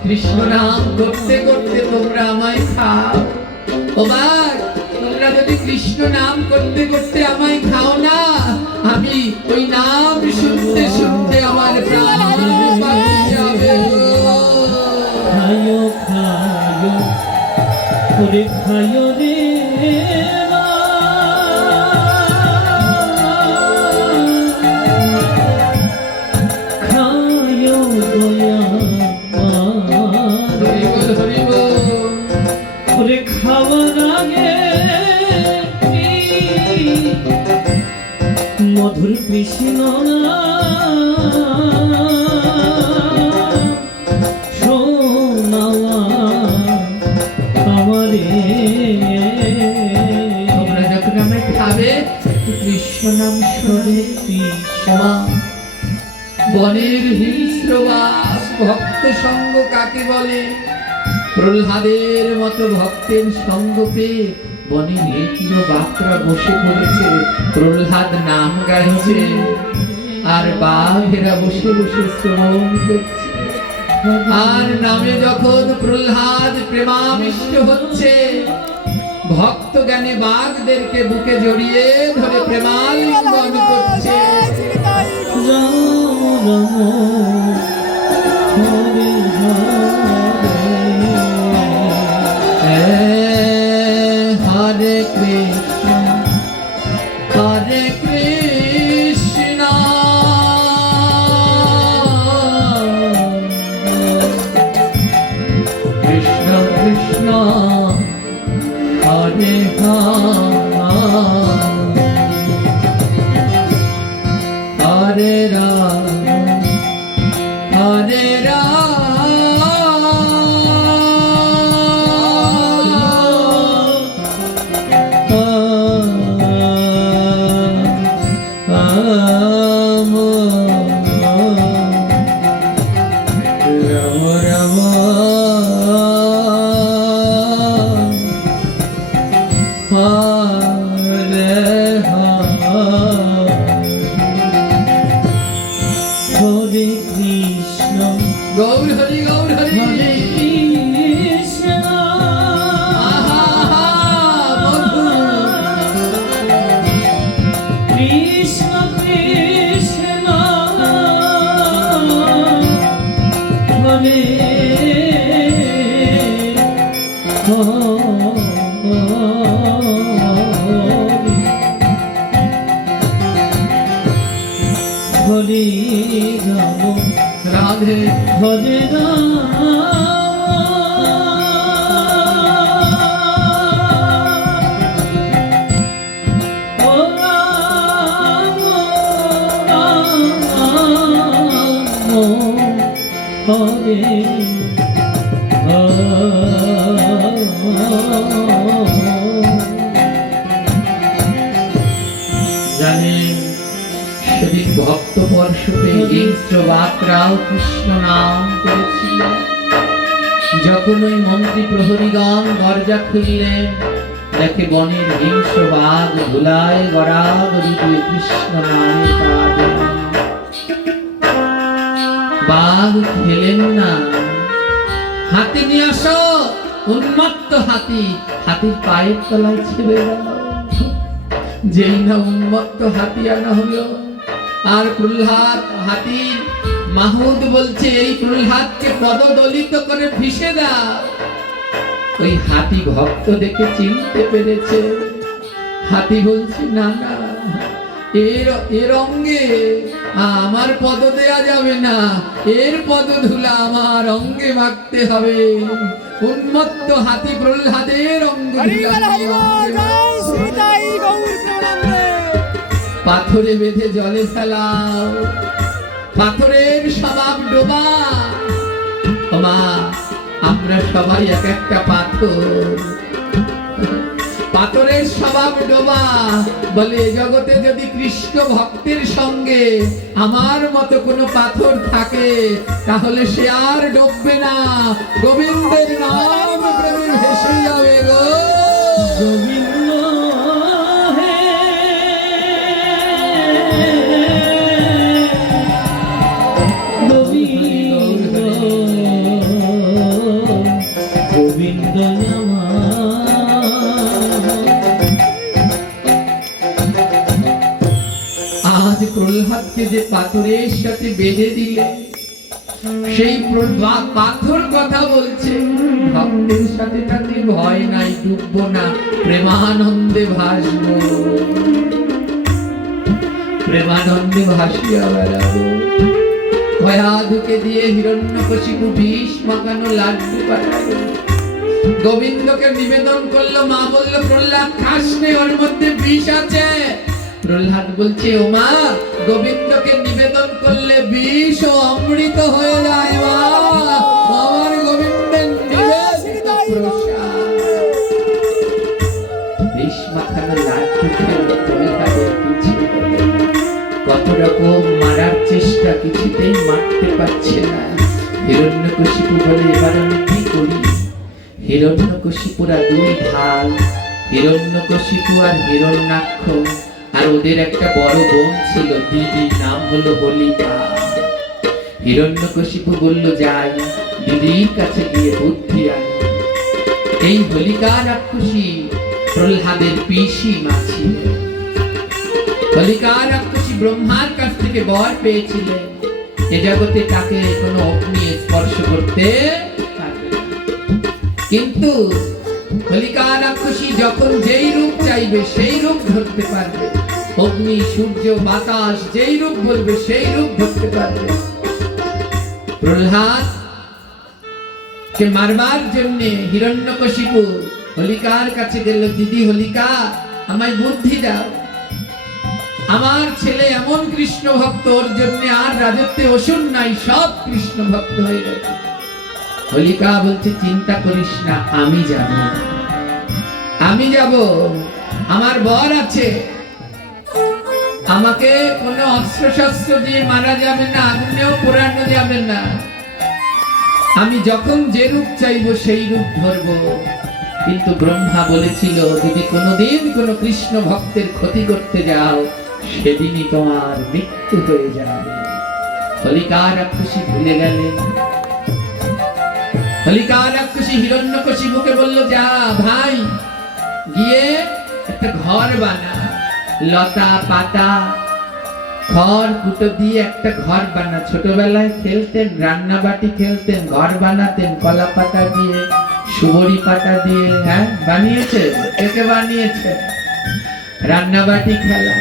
কৃষ্ণ নাম করতে করতে তোমরা আমায় খাও। ও বাঘ, তোমরা যদি কৃষ্ণ নাম করতে করতে আমায় খাও না, আমি ওই নাম শুনতে শুনতে আমার প্রাণ বাঁচে যাবে। খায়ো খায়ো ওরে খায়ো রে খায়ো গোয়া হরি বল হরি বল। ওরে খাওয়ার আগে মধুর কৃষ্ণ শোনাওয়া আমারে। তোমরা যখন আমায় খাবে কৃষ্ণ নাম শোনে। ক্ষমা বনের হিংস্র বাঘ ভক্ত সঙ্গ কাকে বলে? প্রহ্লাদের মতো ভক্তের সঙ্গ পেয়ে বনে নিরীহ বাঘরা বসে পড়েছে, প্রহ্লাদ নাম গাইছে, আর বাঘেরা বসে বসে শ্রবণ করছে। আর নামে যখন প্রহ্লাদ প্রেমাবিষ্ট হচ্ছে, ভক্ত জ্ঞানে বাঘদেরকে বুকে জড়িয়ে ধরে প্রেমালিঙ্গন করছে। রাম রাম হরে হরে কৃষ্ণ হরে কৃষ্ণ কৃষ্ণ কৃষ্ণ হরে হরে রাম হরে হরে কৃষ্ণ গৌর হরি গৌর হরি হরে কৃষ্ণ আহা মধুর কৃষ্ণ কৃষ্ণ হরে হরে রাধে হরে রাম ও রাম হরে জানেন সেদিন ভক্ত পরশুপে হিংস্র বাকরাও কৃষ্ণ নাম করেছিল। যখন ওই মন্ত্রী প্রহরীগণ দরজা খুললেন, দেখে বনের হিংস্র বাঘ ধুলায় গড়াগড়ি দিয়ে কৃষ্ণ নামে কাঁদে। বাঘ খেলেন না, হাতি নিয়ে আসো, উন্মত্ত হাতি, হাতির পায়ের তলায় ছেড়ে দাও। যেই না উন্মত্ত হাতি আনা হলো, আর প্রহ্লাদ হাতির মাহুদ বলছে এই প্রহ্লাদকে পদদলিত করে ভিসে দাও। ওই হাতি ভক্ত দেখে চিনতে পেরেছে। হাতি বলছে না না, এর অঙ্গে আমার পদ দেয়া যাবে না, এর পদ ধুলা আমার অঙ্গে মাখতে হবে। উন্মত্ত হাতি প্রহ্লাদের অঙ্গ পাথরে বেঁধে জলে ফেলাও, পাথরের স্বভাব ডোবা। মা আমরা সবাই এক একটা পাথর, পাথরের স্বভাব ডোবা। বলে এ জগতে যদি কৃষ্ণ ভক্তের সঙ্গে আমার মতো কোনো পাথর থাকে, তাহলে সে আর ডুববে না, গোবিন্দের নাম প্রেমে ভেসে যাবে গো। গোবিন্দ হে গোবিন্দ গোবিন্দ আজ প্রহ্লাদকে যে পাথরের সাথে বেঁধে দিলে, সেই পাথর কথা বলছে ভক্তের সাথে তাতে ভয় নাই, ডুববো না, প্রেমানন্দে ভাসবো, প্রেমানন্দে ভাসিয়া বেড়াবো। ভয়াধুকে দিয়ে হিরণ্যকশিপু বিষ মাখানো লাড্ডু পাঠালো, গোবিন্দকে নিবেদন করলো। মা বললো প্রহ্লাদ খাস নে, ওর মধ্যে বিষ আছে। প্রহ্লাদ বলছে ও মা, গোবিন্দকে নিবেদন করলে বিষ ও অমৃত হয়ে যায়। আমার গোবিন্দের নিবেদিত প্রসাদ। বিষ মাখানো লাড্ডু খেলো প্রহ্লাদের পিছিয়ে। কত রকম মারার চেষ্টা, কিছুতেই মারতে পারছে না। হিরণ্যকশিপু বলে এবার আমি কি করি? হিরণ্যকশিপুরা দুই ভাই, হিরণ্যকশিপু আর হিরণ্যাক্ষ। আর ওদের একটা বড় বোন ছিল দিদি, নাম হলো হোলিকা। হিরণ্যকশিপু বলল যাই দিদির কাছে গিয়ে বুদ্ধি আনি। এই হোলিকা রাক্ষসী প্রহ্লাদের পিসি মা ছিলেন। হোলিকা রাক্ষসী ব্রহ্মার কাছ থেকে বর পেয়েছিলেন, এ জগতে তাকে কোনো অগ্নি স্পর্শ করতে পারবে না। কিন্তু হোলিকা রাক্ষসী যখন যেই রূপ চাইবে সেই রূপ ধরতে পারবে। অগ্নি, সূর্য, বাতাস যেই রূপ বলবে সেই রূপ ধরতে পারবে। প্রহ্লাদ কে মারবার জন্য হিরণ্যকশিপু হোলিকার কাছে গেল। দিদি হোলিকা, আমায় বুদ্ধি দাও, আমার ছেলে এমন কৃষ্ণ ভক্ত, ওর জন্য আর রাজত্বে অসুর নাই, সব কৃষ্ণ ভক্ত হয়ে গেছে। হোলিকা বলছে চিন্তা করিস না, আমি যাব, আমি যাব, আমার বর আছে, আমাকে কোনো অস্ত্র শস্ত্র দিয়ে মারা যাবে না, আগুনেও পোড়ানো যাবে না। আমি যখন যে রূপ চাইবো সেই রূপ ধরবো। কিন্তু ব্রহ্মা বলেছিল যদি কোনোদিন কোনো কৃষ্ণ ভক্তের ক্ষতি করতে যাও, সেদিনই তোমার মৃত্যু হয়ে যাবে। হোলিকা রাক্ষসী ভুলে গেলেন। হোলিকা রাক্ষসী হিরণ্যকশিপুকে বলল যা ভাই, গিয়ে একটা ঘর বানা, লতা পাতা খড় কুটো দিয়ে একটা ঘর বানা। ছোটবেলায় খেলতেন, রান্নাবাটি খেলতেন, ঘর বানাতেন কলা পাতা দিয়ে, সুবরি পাতা দিয়ে। হ্যাঁ বানিয়েছে, কে বানিয়েছে? রান্নাবাটি খেলা।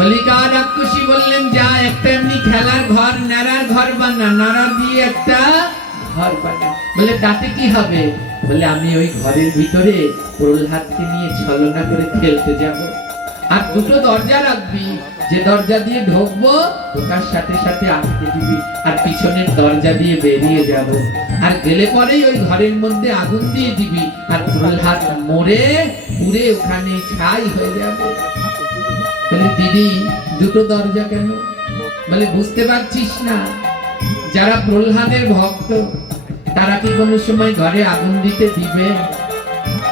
হোলিকা রাক্ষসী বললেন, যা একটা এমনি খেলার ঘর, ন্যাড়ার ঘর বানা, নাড়া দিয়ে একটা ঘর বানা। বলে তাতে কি হবে? বলে আমি ওই ঘরের ভিতরে প্রহ্লাদকে নিয়ে ছলনা করে খেলতে যাব। আর দুটো দরজা রাখবি, যে দরজা দিয়ে ঢুকবো ঢোকার সাথে সাথে আটকে দিবি, আর পিছনের দরজা দিয়ে বেরিয়ে যাব। আর গেলে পরেই ওই ঘরের মধ্যে আগুন দিয়ে দিবি, আর প্রহ্লাদ মরে পুড়ে ওখানে ছাই হয়ে যাবে। বলে দিদি, দুটো দরজা কেন? বলে বুঝতে পারছিস না, যারা প্রহ্লাদের ভক্ত তারা কি কোনো সময় ঘরে আগুন দিতে দিবে?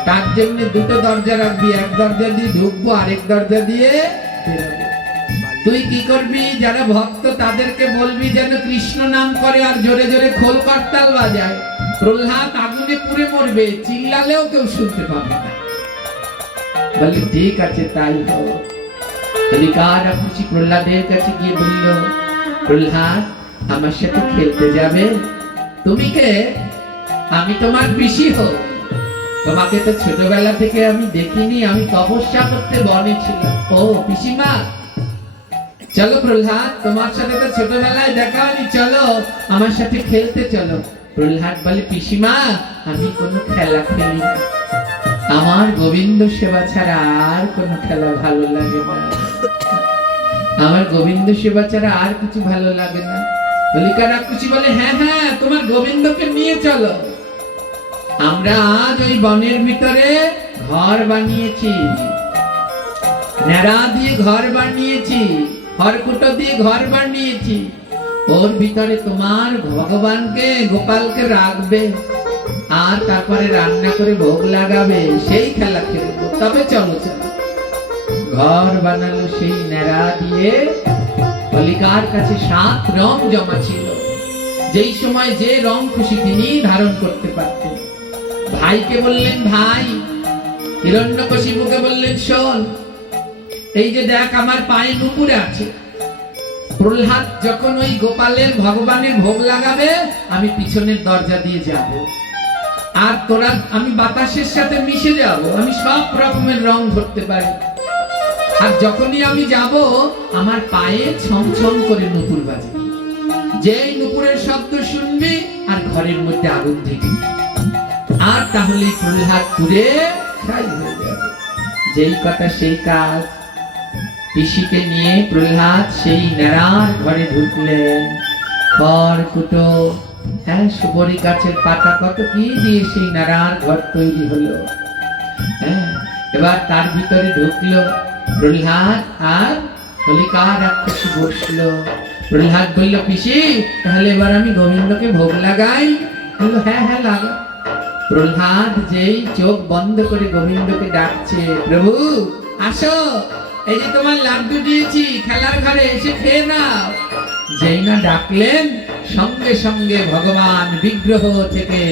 তার জন্য দুটো দরজা রাখবি, এক দরজা দিয়ে ঢুকবো, আরেক দরজা দিয়ে বেরোবো। তুই কি করবি? যারা ভক্ত তাদেরকে বলবি যেন কৃষ্ণ নাম করে আর জোরে জোরে খোল করতাল বাজায়। প্রহ্লাদ আগুনে পুড়ে মরবে, চিল্লালেও কেউ শুনতে পাবে না। বলে ঠিক আছে, তাই হোক। হোলিকা রাক্ষসী প্রহ্লাদের কাছে গিয়ে বলল, প্রহ্লাদ আমার সাথে খেলতে যাবে? তুমি কে? আমি তোমার পিসি হই। তোমাকে তো ছোটবেলা থেকে আমি দেখিনি, আমি তপস্যা করতে বনে ছিলাম। ও পিসিমা, চলো প্রহ্লাদ, তোমার সাথে তো ছোটবেলায় দেখা হয়নি, চলো আমার সাথে খেলতে চলো। প্রহ্লাদ বলে, পিসিমা আমি কোনো খেলা খেলি না, আমার গোবিন্দ সেবা ছাড়া আর কোনো খেলা ভালো লাগে না, আমার গোবিন্দ সেবা ছাড়া আর কিছু ভালো লাগে না। হোলিকা রাক্ষসী বলে, হ্যাঁ হ্যাঁ, তোমার গোবিন্দকে নিয়ে চলো। আমরা আজ ওই বনের ভিতরে ঘর বানিয়েছি, নেড়া দিয়ে ঘর বানিয়েছি, খড়কুটো দিয়ে ঘর বানিয়েছি। ওর ভিতরে তোমার ভগবানকে, গোপালকে রাখবে, আর তারপরে রান্না করে ভোগ লাগাবে, সেই খেলা খেলবো। তবে চলো চলো। ঘর বানালো সেই নেড়া দিয়ে। হোলিকার কাছে 7 রং জমা ছিল, যেই সময় যে রং খুশি তিনি ধারণ করতে পারতেন। ভাইকে বললেন, ভাই। হিরণ্যকশিপুকে বললেন, শোন, এই যে দেখ আমার পায়ে নুপুর আছে। প্রহ্লাদ যখন ওই গোপালের ভগবানের ভোগ লাগাবে, আমি পিছনের দরজা দিয়ে যাব, আর তোরা, আমি বাতাসের সাথে মিশে যাব, আমি সব রকমের রং ধরতে পারি। আর যখনই আমি যাব, আমার পায়ে ছমছম করে নুপুর বাজে, যেই নুপুরের শব্দ শুনবি আর ঘরের মধ্যে আগুন দিবি, আর তাহলে প্রহ্লাদ পুড়ে ছাই হয়ে যাবে। যেই কথা সেই কাজ। পিসিকে নিয়ে প্রহ্লাদ সেই নেড়ার ঘরে ঢুকলেন। খড়কুটো, হ্যাঁ, সুবরি গাছের পাতা, কত কি দিয়ে সেই নেড়ার ঘর তৈরি হলো। হ্যাঁ, এবার তার ভিতরে ঢুকলো প্রহ্লাদ, আর হোলিকা রাক্ষসী বসলো। প্রহ্লাদ বলল, পিসি তাহলে এবার আমি গোবিন্দকে ভোগ লাগাই? বললো, হ্যাঁ হ্যাঁ লাগা। প্রহ্লাদ যেই চোখ বন্ধ করে গোবিন্দকে ডাকছে, প্রভু আসো, এই যে তোমার লাড্ডু দিয়েছি খেলার ঘরে, এসে খেয়ে নাও। যেই না ডাকলেন, সঙ্গে সঙ্গে ভগবান বিগ্রহ থেকে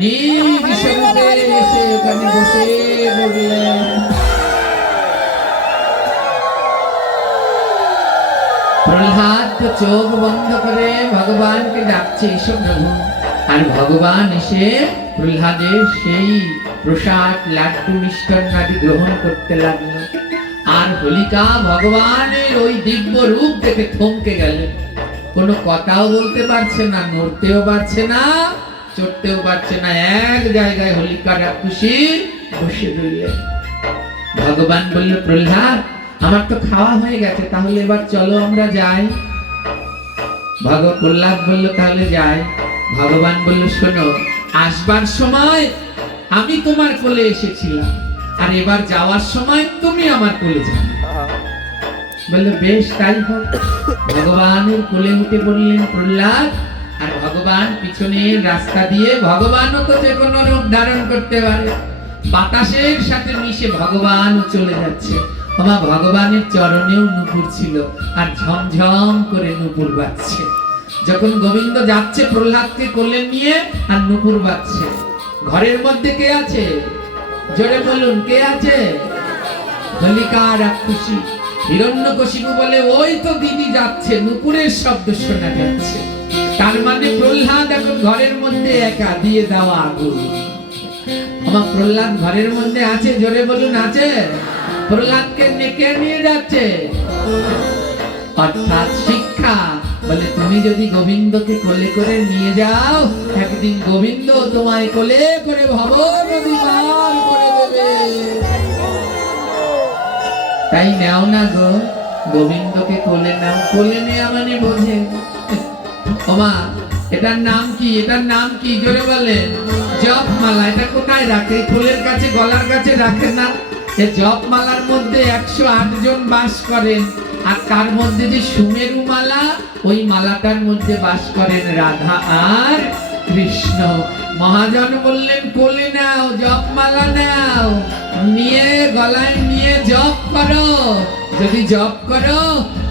নিজ স্বরূপে এসে ওখানে বসে পড়লেন। প্রহ্লাদ তো চোখ বন্ধ করে ভগবানকে ডাকছে, এসো প্রভু। আর ভগবান এসে প্রহ্লাদের সেই প্রসাদ, লাড্ডু, মিষ্টান্নাদি গ্রহণ করতে লাগলো। আর হোলিকা ভগবানের ওই দিব্য রূপ দেখে থমকে গেলেন। কোনো কথাও বলতে পারছে না, নড়তেও পারছে না, চড়তেও পারছে না, এক জায়গায় হোলিকা রাক্ষসী বসে রইলেন। ভগবান বলল, প্রহ্লাদ আমার তো খাওয়া হয়ে গেছে, তাহলে এবার চলো আমরা যাই। প্রহ্লাদ বলল, তাহলে যাই। ভগবান বলল, শোনো, আসবার সময় আমি তোমার কোলে এসেছিলাম, আর এবার যাওয়ার সময় তুমি আমার কোলে যাবে। বললো, বেশ তাই হোক। ভগবানের কোলে উঠে পড়লেন প্রহ্লাদ, আর ভগবান পিছনের রাস্তা দিয়ে, ভগবানও তো যে কোনো রূপ ধারণ করতে পারে, বাতাসের সাথে মিশে ভগবানও চলে যাচ্ছে। আমার ভগবানের চরণেও নুপুর ছিল, আর ঝমঝম করে নুপুর বাজছে। যখন গোবিন্দ যাচ্ছে প্রহ্লাদকে কোলে নিয়ে, আর নুপুর বাজছে। ঘরের মধ্যে কে আছে? জোরে বলুন, কে আছে? হোলিকা রাক্ষসী। হিরণ্যকশিপু বলে, ওই তো দিদি যাচ্ছে, নুপুরের শব্দ শোনা যাচ্ছে, তার মানে প্রহ্লাদ এখন ঘরের মধ্যে একা, দিয়ে দেওয়া আগুন। আমার প্রহ্লাদ ঘরের মধ্যে আছে, জোরে বলুন আছে। প্রহ্লাদকে নেকে নিয়ে যাচ্ছে, অর্থাৎ শিক্ষা বলে তুমি যদি গোবিন্দকে কোলে করে নিয়ে যাও, একদিন গোবিন্দ তোমায় কোলে করে ভব নদী পার করে দেবে। তাই নাও না গো, গোবিন্দকে কোলে নাও। কোলে নেওয়া মানে বোঝে ওমা, এটার নাম কি? এটার নাম কি জোরে বলেন? জপমালা। এটা কোথায় রাখে? কোলের কাছে, গলার কাছে রাখে না। এই জপমালার মধ্যে 108 জন বাস করেন, আর তার মধ্যে যে সুমেরু মালা, ওই মালাটার মধ্যে বাস করেন রাধা আর কৃষ্ণ। মহাজন বললেন কোলে নাও, জপমালা নাও, নিয়ে গলায় নিয়ে জপ করো। যদি জপ করো,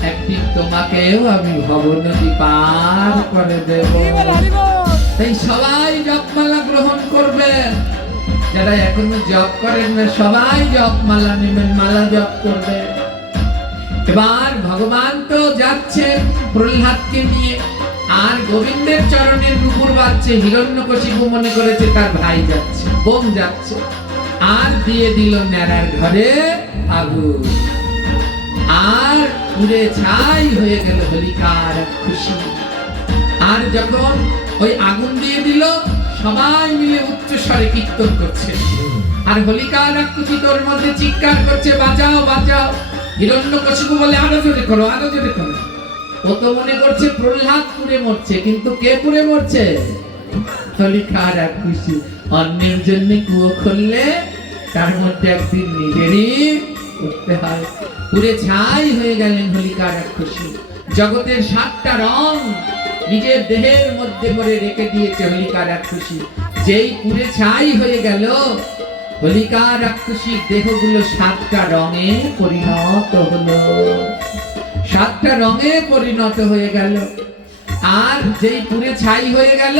একদিন তোমাকেও আমি ভবনদী পার করে দেব। তাই সবাই জপমালা গ্রহণ করবেন। যারা এখনো জপ করেন না, সবাই জপমালা নেবেন, মালা জপ করবেন। এবার ভগবান তো যাচ্ছেন প্রহ্লাদকে নিয়ে, আর গোবিন্দের চরণের নুপুর বাজছে। হিরণ্যকশিপু মনে করেছে তার ভাই যাচ্ছে, বোন যাচ্ছে, আর দিয়ে দিল ন্যাড়ার ঘরে আগুন। আর পুড়ে ছাই হয়ে গেল হোলিকার খুশি। আর যখন ওই আগুন দিয়ে দিল, সবাই মিলে উচ্চ স্বরে কীর্তন করছে, আর হোলিকা রাক্ষসী তোর মধ্যে চিৎকার করছে, বাঁচাও বাঁচাও। হিরণ্যকশিপু বলে আরো জোরে করো, আরো জোরে করো। ও তো মনে করছে প্রহ্লাদ পুড়ে মরছে, কিন্তু কে পুড়ে মরছে? হোলিকা রাক্ষসী। অন্যের জন্য কুয়ো খুললে তার মধ্যে একদিন নিজেরই উঠতে হয়। পুড়ে ছাই হয়ে গেলেন হোলিকা রাক্ষসী। জগতের 7টা রং নিজের দেহের মধ্যে করে রেখে দিয়েছে হোলিকা রাক্ষসী। যেই পুড়ে ছাই হয়ে গেল, হোলিকা রাক্ষসীর দেহগুলো 7টা রঙে পরিণত হলো। 7টা রঙে পরিণত হয়ে গেল। আর যেই পুড়ে ছাই হয়ে গেল,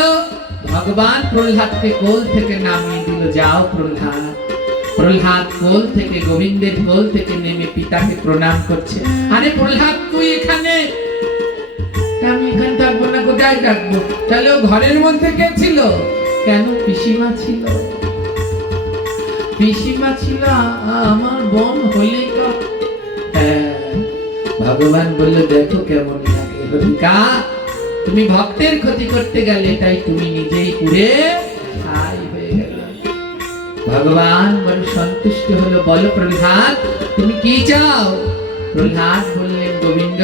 ভগবান প্রহ্লাদকে কোল থেকে নামিয়ে দিল। যাও প্রহ্লাদ। প্রহ্লাদ কোল থেকে, গোবিন্দের কোল থেকে নেমে পিতাকে প্রণাম করছে। আরে প্রহ্লাদ তুই এখানে? আমি এখানে থাকবো না, কোথায় থাকবো? তাহলে ও ঘরের মধ্যে কে ছিল? কেন? পিসিমা ছিল। পিসিমা ছিল আমার বোন হোলিকা। ভগবান বললো দেখো কেমন লাগে হোলিকা, তুমি ভক্তের ক্ষতি করতে গেলে, তাই তুমি নিজেই পুড়ে ছাই হয়ে গেল। ভগবান বড় সন্তুষ্ট হলো। বলো প্রহ্লাদ তুমি কি চাও? প্রহ্লাদ বললেন গোবিন্দ,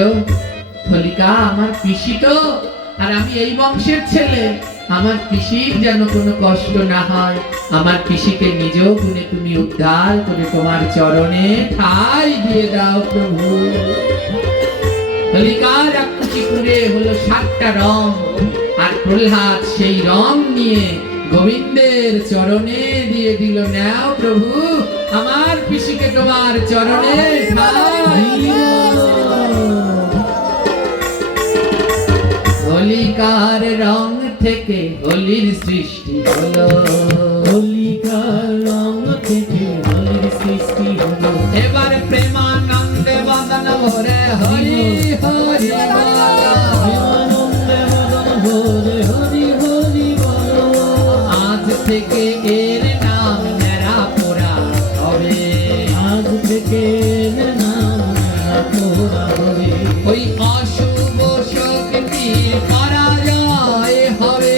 হোলিকা আমার পিসি তো, আর আমি এই বংশের ছেলে, আমার পিসির যেন কোনো কষ্ট না হয়। আমার পিসিকে নিজ গুণে তুমি উদ্ধার করে তোমার চরণে ঠাঁই দিয়ে দাও প্রভু। হোলিকা রাক্ষসী পুড়ে হলো 7টা রং, আর প্রহ্লাদ সেই রং নিয়ে গোবিন্দের চরণে দিয়ে দিল। নাও প্রভু, আমার পিসিকে তোমার চরণে ঠাঁই দাও। হোলিকার রং থেকে হোলির সৃষ্টি হলো। হোলিকার রং থেকে হোলির সৃষ্টি হলো। এবার প্রেমানন্দে বদন ভরে হরি হরি বলো। প্রেমানন্দে বদন ভরে হরি হরি বলো। আজ থেকে এর নাম নেড়া পোড়া হবে। আজ থেকে এর নাম নেড়া পোড়া হবে। ওই অশুভ শক্তির পরাজয় হবে।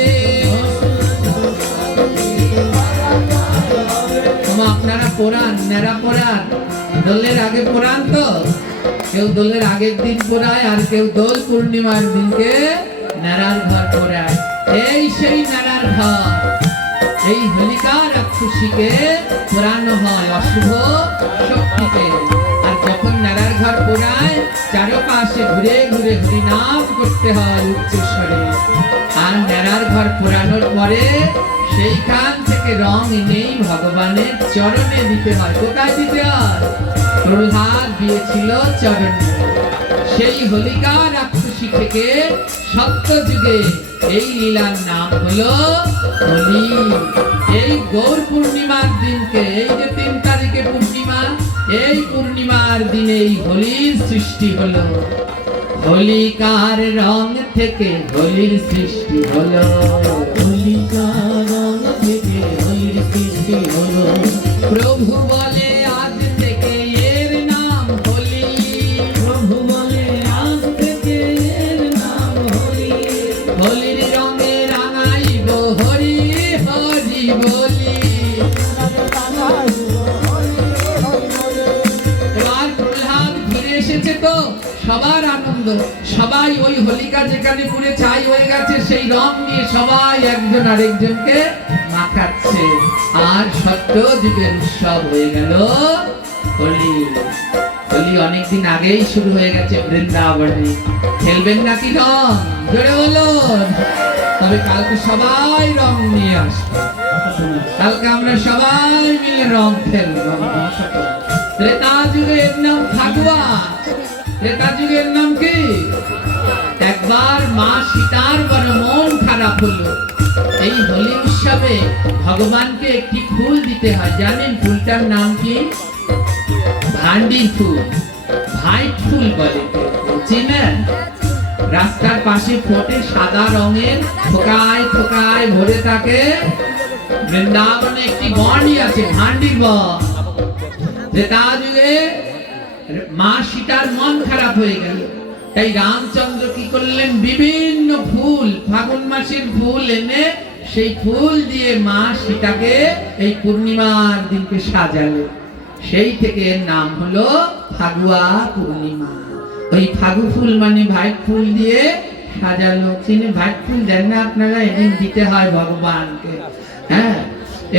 আপনারা পোড়ান, নেড়া পোড়ান, দোলের আগে পোড়ান তো? কেউ দোলের আগের দিন পোড়ায়, আর কেউ দোল পূর্ণিমার দিনকে নেড়ার ঘর পোড়ায়। এই সেই নেড়ার ঘর। এই হোলিকা রাক্ষসীকে পোড়ানো হয়, অশুভ শক্তিকে। আর যখন নেড়ার ঘর পোড়ায়, চারপাশে ঘুরে ঘুরে হরিনাম করতে হয় উচ্চস্বরে। আর নেড়ার ঘর পোড়ানোর পরে সেইখান থেকে রং এনেই ভগবানের চরণে দিতে হয়। কোথায় দিতে হয়? প্রহ্লাদ দিয়েছিল চরণে। সেই হোলিকা রাক্ষসী থেকে সত্যযুগে এই লীলার নাম হলো হোলি। এই গৌর পূর্ণিমার দিনকে, এই যে 3 তারিখে পূর্ণিমা, এই পূর্ণিমার দিনে এই হোলির সৃষ্টি হলো। হোলিকার রং থেকে হোলির সৃষ্টি হলো। হোলিকার রং থেকে হোলির সৃষ্টি হলো। প্রভু বলে আজ থেকে এর নাম হোলি। প্রভু এবার প্রহ্লাদ ফিরে এসেছে তো সবার আনন্দ, সবাই ওই হোলিকা যেখানে পুড়ে ছাই হয়ে গেছে সেই রং নিয়ে সবাই একজন আরেকজনকে মাখাচ্ছে। আর সত্য যুগের উৎসব হয়ে গেল হোলি। হোলি অনেকদিন আগেই শুরু হয়ে গেছে বৃন্দাবনে। খেলবেন নাকি রং? জোরে বলুন। তবে কালকে সবাই রং নিয়ে আসবে। কালকে আমরা সবাই মিলে রং খেলবো। ত্রেতা যুগের নাম ফাগুয়া। ত্রেতা যুগের নাম কি? একবার মা সীতার বড় মন খারাপ হলো। এই হোলি উৎসবে ভগবানকে একটি ফুল দিতে হয়, জানেন ফুলটার নাম কি? ভান্ডির ফুল, ভাইট ফুল বলে, চিনেন? রাস্তার পাশে ফোটে, সাদা রঙের, থোকায় থোকায় ভরে থাকে। বৃন্দাবনে একটি বনই আছে, ভান্ডির বন। ত্রেতা যুগে মা সীতার মন খারাপ হয়ে গেল, তাই রামচন্দ্র কি করলেন? বিভিন্ন ফুল, ফাগুন মাসের ফুল এনে সেই ফুল দিয়ে মা সীতাকে এই পূর্ণিমার দিনকে সাজালো। সেই থেকে এর নাম হলো ফাগুয়া পূর্ণিমা। ওই ফাগু ফুল মানে ভাইট ফুল দিয়ে সাজালো। চিনে ভাইট ফুল দেন না আপনারা? এদিন দিতে হয় ভগবানকে। হ্যাঁ,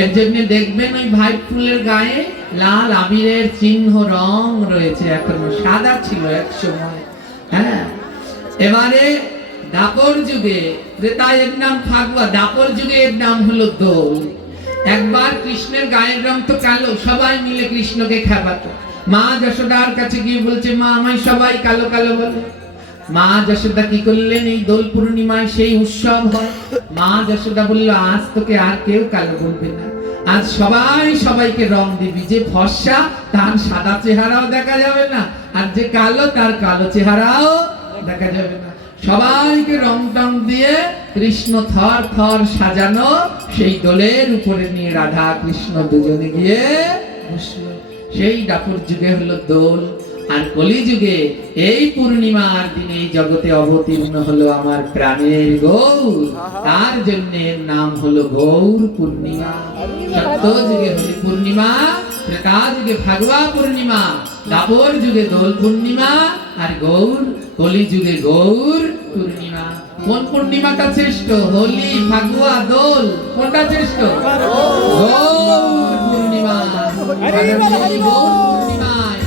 এর জন্য দেখবেন ওই ভাইট ফুলের গায়ে লাল আবিরের চিহ্ন, রং রয়েছে এখনো, সাদা ছিল এক সময়। হ্যাঁ, এবারে দাপর যুগে, ত্রেতায়ের নাম ফাগুয়া, দাপর যুগে এর নাম হলো দোল। একবার কৃষ্ণের গায়ের রং তো কালো, সবাই মিলে কৃষ্ণকে খেপাতো। মা যশোদার কাছে গিয়ে বলছে, মা আমায় সবাই কালো কালো বলে। মা যশোদা কি করলেন? এই দোল পূর্ণিমায় সেই উৎসব হয়। মা যশোদা বলল, আজ তোকে আর কেউ কালো বলবে না, আজ সবাই সবাইকে রং দিবি। যে ফর্সা তার সাদা চেহারাও দেখা যাবে না, আর যে কালো তার কালো চেহারাও দেখা যাবে না। সবাইকে রং টং দিয়ে কৃষ্ণ থর থর সাজানো সেই দোলের উপরে নিয়ে রাধা কৃষ্ণ দুজনে গিয়ে বসলো। সেই দাপর যুগে হলো দোল। আর কলি যুগে এই পূর্ণিমার দিনে এই জগতে অবতীর্ণ হলো আমার প্রাণের গৌর, তার জন্য এর নাম হলো গৌর পূর্ণিমা। সত্য যুগে হোলি পূর্ণিমা, ত্রেতা যুগে ফাগুয়া পূর্ণিমা, দাপর যুগে দোল পূর্ণিমা, আর গৌর কলি যুগে গৌর পূর্ণিমা। কোন পূর্ণিমাটা শ্রেষ্ঠ? হোলি, ফাগুয়া, দোল, কোনটা শ্রেষ্ঠ? গৌর পূর্ণিমা। এই গৌর পূর্ণিমায়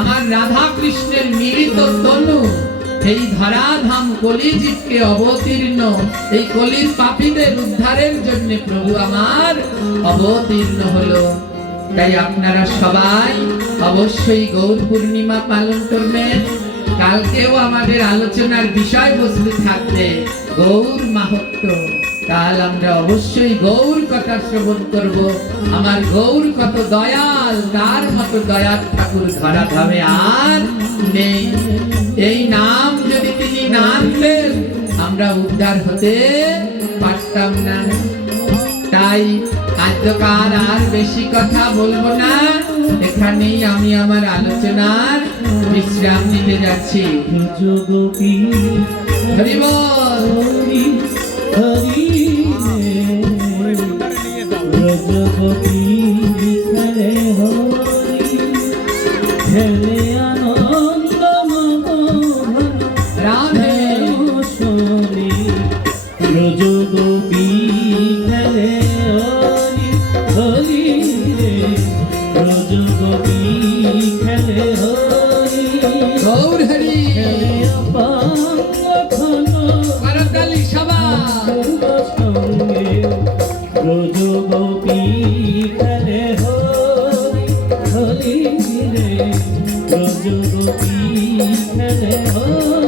আমার রাধা কৃষ্ণের মিলিত তনু এই ধরাধাম কলিযুগকে অবতীর্ণ, এই কলির পাপীদের উদ্ধারের জন্য প্রভু আমার অবতীর্ণ হলো। তাই আপনারা সবাই অবশ্যই গৌর পূর্ণিমা পালন করবেন। কালকেও আমাদের আলোচনার বিষয়বস্তু থাকবে গৌর মাহাত্ম্য। কাল আমরা অবশ্যই গৌর কথা শ্রবণ করব। আমার গৌর কত দয়াল, তার মতো দয়াল ঠাকুর ধরাধামে আর নেই। এই নাম যদি তিনি না আনতেন আমরা উদ্ধার হতে পারতাম না। তাই আজকাল আর বেশি কথা বলবো না, এখানেই আমি আমার আলোচনার বিশ্রাম নিতে যাচ্ছি। হরি বল। গৌর হরি করতালি সবাই। রোজ গোপী খেলে হরি হরি রে, রোজ গোপী খেলে হরি।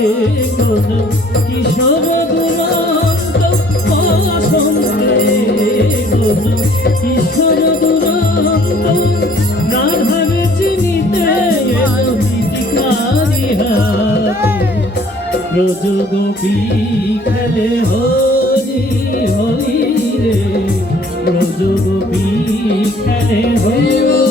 কোন কিশোর দুরন্ত বসন্তে কোন কিশোর দুরন্ত রাধার চিনিতে এলো পিটিকারি হাতে ব্রজ গোপী খেলে হরি হরি রে ব্রজ গোপী খেলে হরি